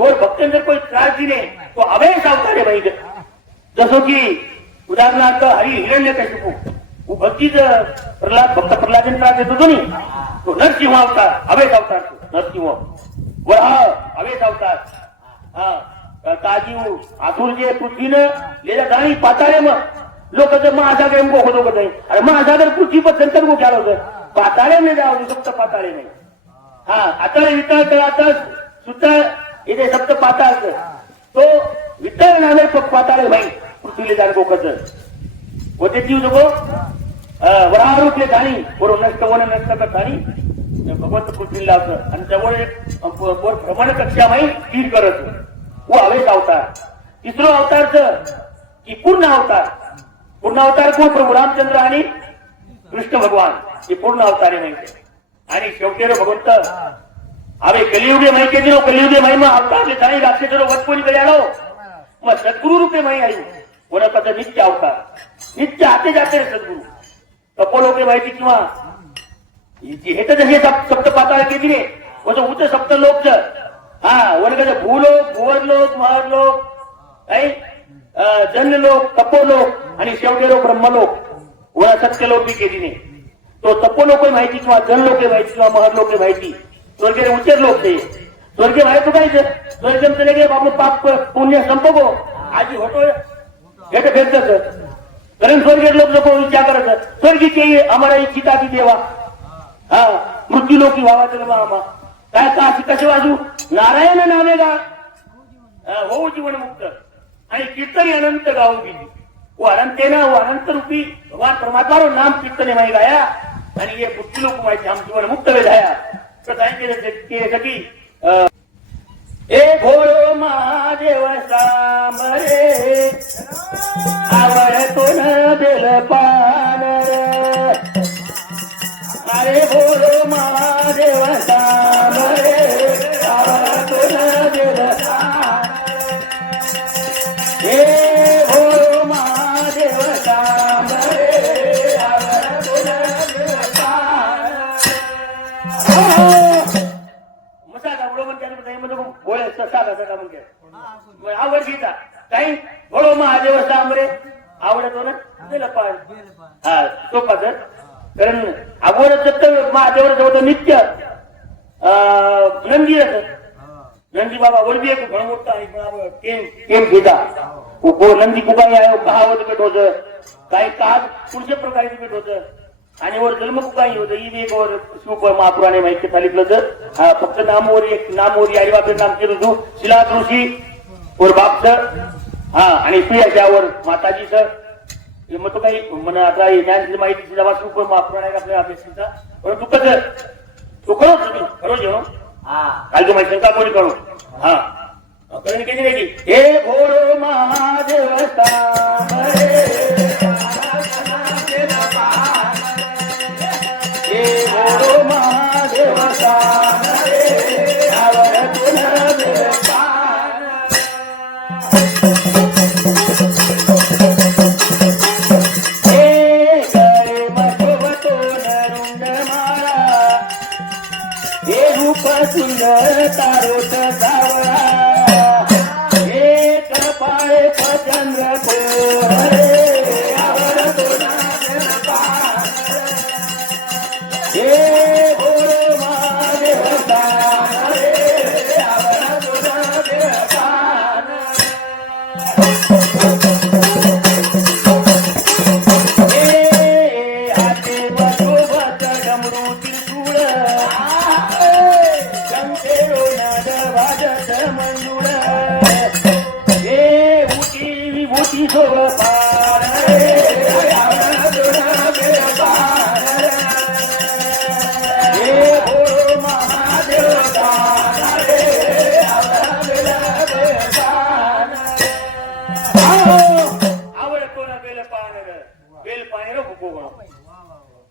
और भक्तेन जर कोई त्रास दिने तो अवेश अवतारे में जसो की उदाहरणार्थ हरी हिरण्यकशिपू वो भक्तीच भक्त प्रल्हादन त्रास देत होतो नी तो नरसिंह अवतार अवेश अवतार नरसिंह वराह अवेश अवतार हा काजी आतुर जे पृथ्वीनं लेल्या दाणी पाताळे मग लोक जर महासागर एम गो होतो कधी अरे महासागर पृथ्वी पर संतर गो क्या होतं पाताळे नाही जावं फक्त पाताळे नाही हा आता वितळ तळातच सुतळ इथे सप्त पाताळ तो वितळ नावे पाताळे भाई पृथ्वीले जाण गोकच होते ती नको वरारूपले जाणी बरोबर नष्ट वन नष्ट का जाणी भगवंत पृथ्वी लावतं आणि जवळ भ्रमण कक्षा माही तीर करत वो अवेश अवतार तिसरो अवतारच की पूर्ण अवतार कोण प्रभू रामचंद्र आणि कृष्ण भगवान हे पूर्ण अवतारे माहिती आणि शेवटी भगवंत अरे कलियुगे माहिती दिलो कलियुगे महिमा अवतारले जाणी राक्षसरो वचपोनी कडे आलो मग सद्गुरु रूपे माही आई कोणाचा नित्य अवतार नित्य आते जाते सद्गुरु तपोलोके माहिती किंवा हे तर जसे सप्त पाताळ केली रे म्हणजे उच सप्त लोक हा वर्ग भूलोक भुवरलोक महरलोक जनलोक तपोलोक आणि शेवटेलो ब्रह्मलोक वर सत्यलोक बी केली नाही तो तपोलोक माहिती किंवा जनलोके माहिती किंवा महरलोके माहिती स्वर्गे उच्चर लोक ते स्वर्गे माहिती काय स्वर्गम चले गे आपलं पाप पुण्य संपगो आजी होतो हे तर भेटत कारण स्वर्गीय लोक नको विचार करत स्वर्गीची आम्हाला इच्छिता ती देवा हा मृत्यू लोकी व्हावा तर आम्हा काय का कसे वाजू नारायण नामेगा होऊ जीवन मुक्त आणि कीर्तनी अनंत गाऊ गेली वो अनंतेना वो अनंत रूपी भगवान परमात्मा नाम कीर्तने माही गाया आणि हे मृत्यू लोक माहिती आम जीवन मुक्त वेधाया सखी ए भोळो महादेव सांबरे आवडतो न बेल पान अरे भोळो मसाला उडो पण त्याने नाही म्हणजे बोळे साधा साधा म्हणजे आवड घेता काही बळो महादेव सामरे आवडतो ना दिलं पाय हा सोपा तर कारण आवडत महादेवाचं होतं नित्य नंदी नंदी बाबा वरबी एक घण मोठा आहे केम घेता नंदी कुकाई आहे कहावत पेट होत काही का पुढच्या प्रकारे पेट होत आणि वर जन्म कुकाई होत ही एक वर शिव महापुराने माहिती सांगितलं तर फक्त नामवरी आई बापे नाम केलं तू शिला ऋषी वर बापच हा आणि प्रियाच्यावर माताजीच मग तो काही म्हणा आता ज्ञानाची माहिती शिव महापुराण आहे आपल्या अभ्यासाचा परंतु कसं तो करो तुम्ही करो जेव्हा काल तो माहिती शंका कोणी करू हा करून किती नाही की हे भोरो महादेव हे भोरो महादेव सुंदर तारोट सावळा एक पाळे चंद्र हे भोरो महादेव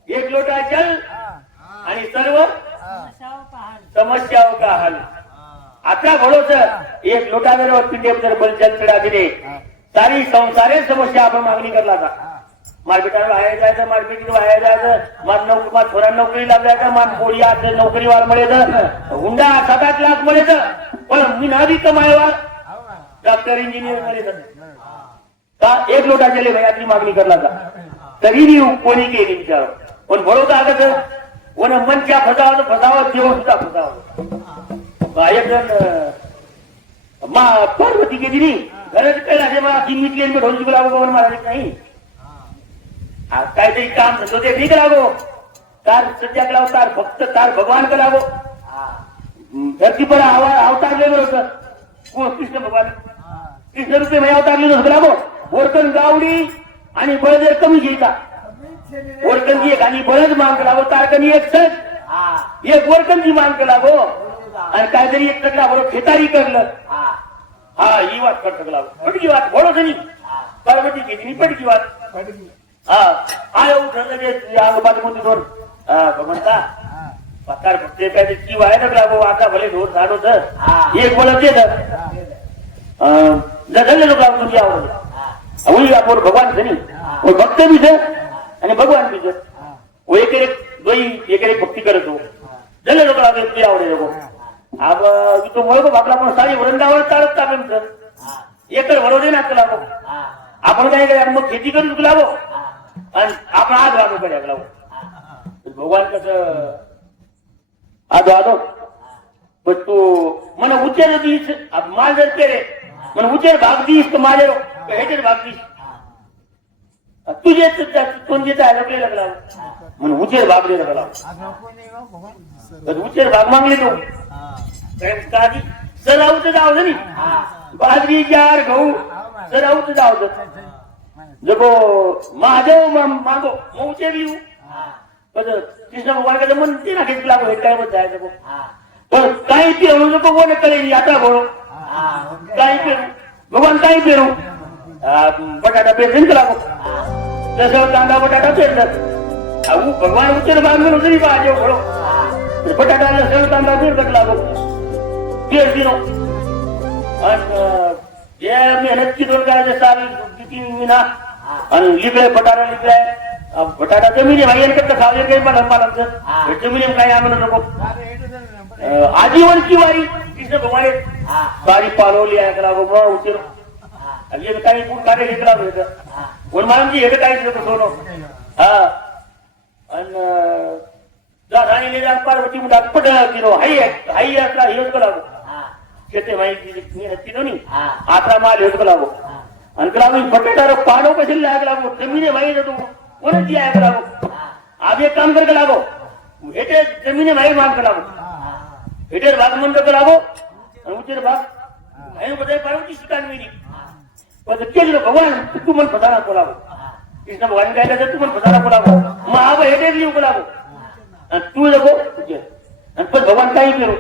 एक लोटा जल आणि सर्व समस्याओं का हल आता भरोस एक लोटा जर पिंडे बल जल चढ़ा दिले सारी संसारे समस्या आपण मागणी करला था मारपीटाला बाहेर जायचं मारपीटी बाहेर जायचं मार थोडा नोकरी लागल्याचं मान पोळी असं नोकरी वार मिळेल हुंडा 7-8 लाख मिळेल पण मी नादी कमायवार डॉक्टर इंजिनियर मिळेल का एक लोटा जले भयाची मागणी करला था तरी कोणी केली विचार पण बरोबर आगत वन मनच्या फसावत देव सुद्धा फसावत एक जण पार्वती केली नाही गरज काय मला किंमत केली मी ढोलची लागो महाराज नाही काहीतरी काम धंदो ते ठीक लागो तार सध्या लाव तार फक्त तार भगवान का लागो धरती पर अवतारलेलं होतं कृष्ण भगवान कृष्ण रुपये मी अवतारलेलं होतं लागो वरकन गावडी आणि बळद कमी घ्यायचा वरकनची एक आणि बळद मांग लागो तारकनी एक सज एक वरकनची मांग लागो आणि काहीतरी एक टकला बरोबर खेतारी करलं हा ही वाट कर लागो पटकी वाट बोलत नाही पार्वती केली पटकी वाट हा आय अंगपात मध्ये दोन भगवंता पत्तार फक्त काय ती वाया लागो आता भले ढोर झाड होत एक बोलत येत जगले लोक तुमची आवडत होई आपण भगवान धनी भक्त बी आणि भगवान बी एक एक भक्ती करत हो जले लोक तुझी आवडे लोक अब तो म्हणतो आपला पण सारी वरंदावर चालत टाकेल एकर भरोदे ना लागो आपण काय करायला मग खेती करून तुला लागो आणि आपण आज वागू करायला लागो भगवान कसं आदो आदो पण तू मला उचेर दिस माल जर केले मला उचेर भाग दिस तर माझे ह्याचे भाग दिस तुझे कोणते लागले लागला म्हणून उचेर भाग लागला उचेर भाग मागले तो काजी सरावत जाव नाही बाजरी जार गहू सरावत जाव जगो महादेव मागो मौचे येऊ कृष्ण भगवान का म्हणते ना घेतला काय मत जायचं पण काही पेरू नको कोण करेल आता बोलो काही पेरू भगवान काही पेरू बटाटा पेरसेन का लागो जसं कांदा बटाटा पेरतात भगवान उचल बांधून होतं महादेव बोलो बटाटा लसण कांदा पेरतात लागो पेर दिनो आणि मेहनत की दोन काय साल किती विना आणि लिगळे पटारा लिगलाय बटाटा जमिनी भाई यांच्यात खावे काही मला मला जमिनी काय आम्हाला नको आजीवनची वारी कृष्ण भगवान वारी पालवली आहे लागो मग उशीर अगे काही कोण कार्य घेत लागलं कोण महाराजी हे काहीच नको सोनं हा आणि राणीने पार्वती पट किलो हाई असला हेच लागो शेते माहिती नाही आता माल हेच लागो आणि लागू बटाटा पाडव कशी लाग लागो जमिनी माहिती तू कोणाची आहे लागो आम्ही एक काम कर लागो हेटे जमिनी माही मान लागो हेटेर भाग म्हणतो का लागो आणि उचेर भाग नाही बदल पार्वती शिकान मिळली पण केलं भगवान तू मन फसाना को लागो कृष्ण भगवान काय तर तू मन फसाना को लागो मग आव हेटेर लिहू को लागो आणि तू नको आणि पण भगवान काही करू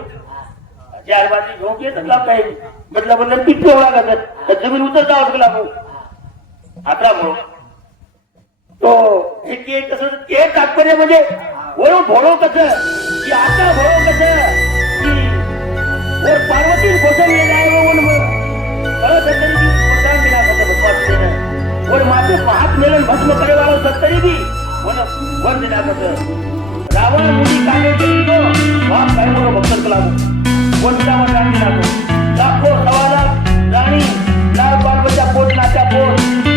चार बाजी घेऊन घेत लाभ काही बदला बदला पिठो लागत जमीन उतरता होत लागो आता म्हणून तो हे कसं ते तात्पर्य म्हणजे वरून भोळो कसं की आता भोळो कसं की वर पार्वती कोसळले जाय कळत तरी वरदान दिला कसं वर माथे हात मेलन भस्म करे वाला सत्तरी बी वर दिला कसं रावण मुली काढे गेली तो बाप काय म्हणून भक्त लागू कोणता वरदान दिला तो लाखो सवा लाख राणी लाल पार्वतीच्या पोट नाच्या पोट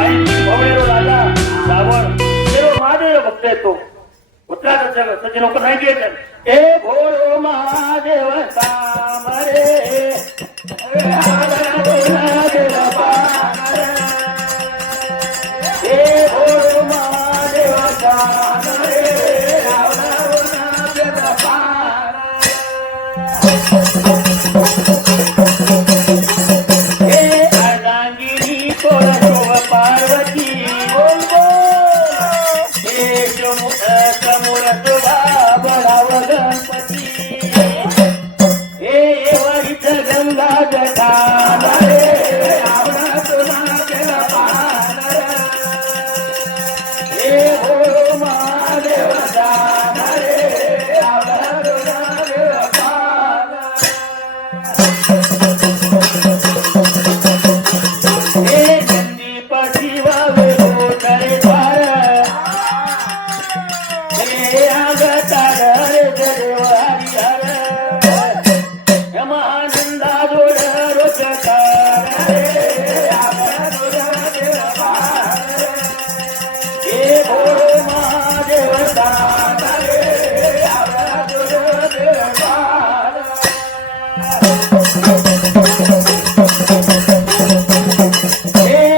भवळेरो राजा रावण तेरो महादेव भक्त येतो उत्तराचं सगळं सज्जन लोक नाही घेत ए भोरो महादेव सामरे ए भोरो महादेव सामरे ए अर्धांगिनी तोर शोभ पार्वती बोल समोर तुला बळाव गणपती हे वरित गंगा जठान रे आवडा तुला केला पान हे हो महादेव दान रे आवडा तुला केला पान हे संदीप शिवावे होतरे द्वार महानंदा जोड रोचकार हे भोरो महादेव दान हे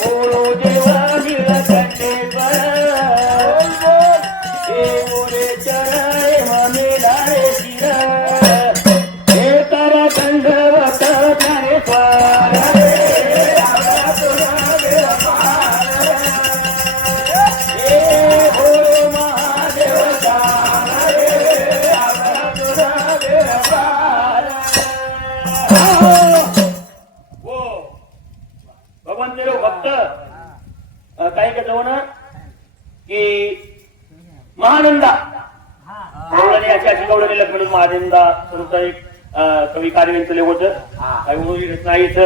भोरो देवा नीलकंठेश्वर हे मोरे चराय ममेला रे शिर हे कर दंडवत ज्ञानेश्वर हे भोरो महादेव दान भगवान तेरो भक्त काही का जाऊ ना की महानंदा गौडाने अशा शिकवलेले लग्न महानंदा स्वरूपचा एक कवी कार्य होतं काही नाहीच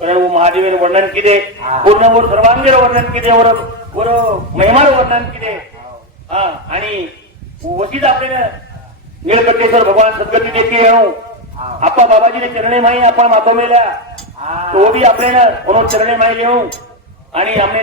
कारण महादेव वर्णन किती पूर्ण वर सर्वांगीर वर्णन किती वर महिमार वर्णन किती आणि वशीच आपल्याला निळकंठेश्वर भगवान सद्गती देते आपा बाबाजीने चरणे माई आपण मागवलेल्या तो बी आपल्याला चरणे माई लिहून आणि आम्ही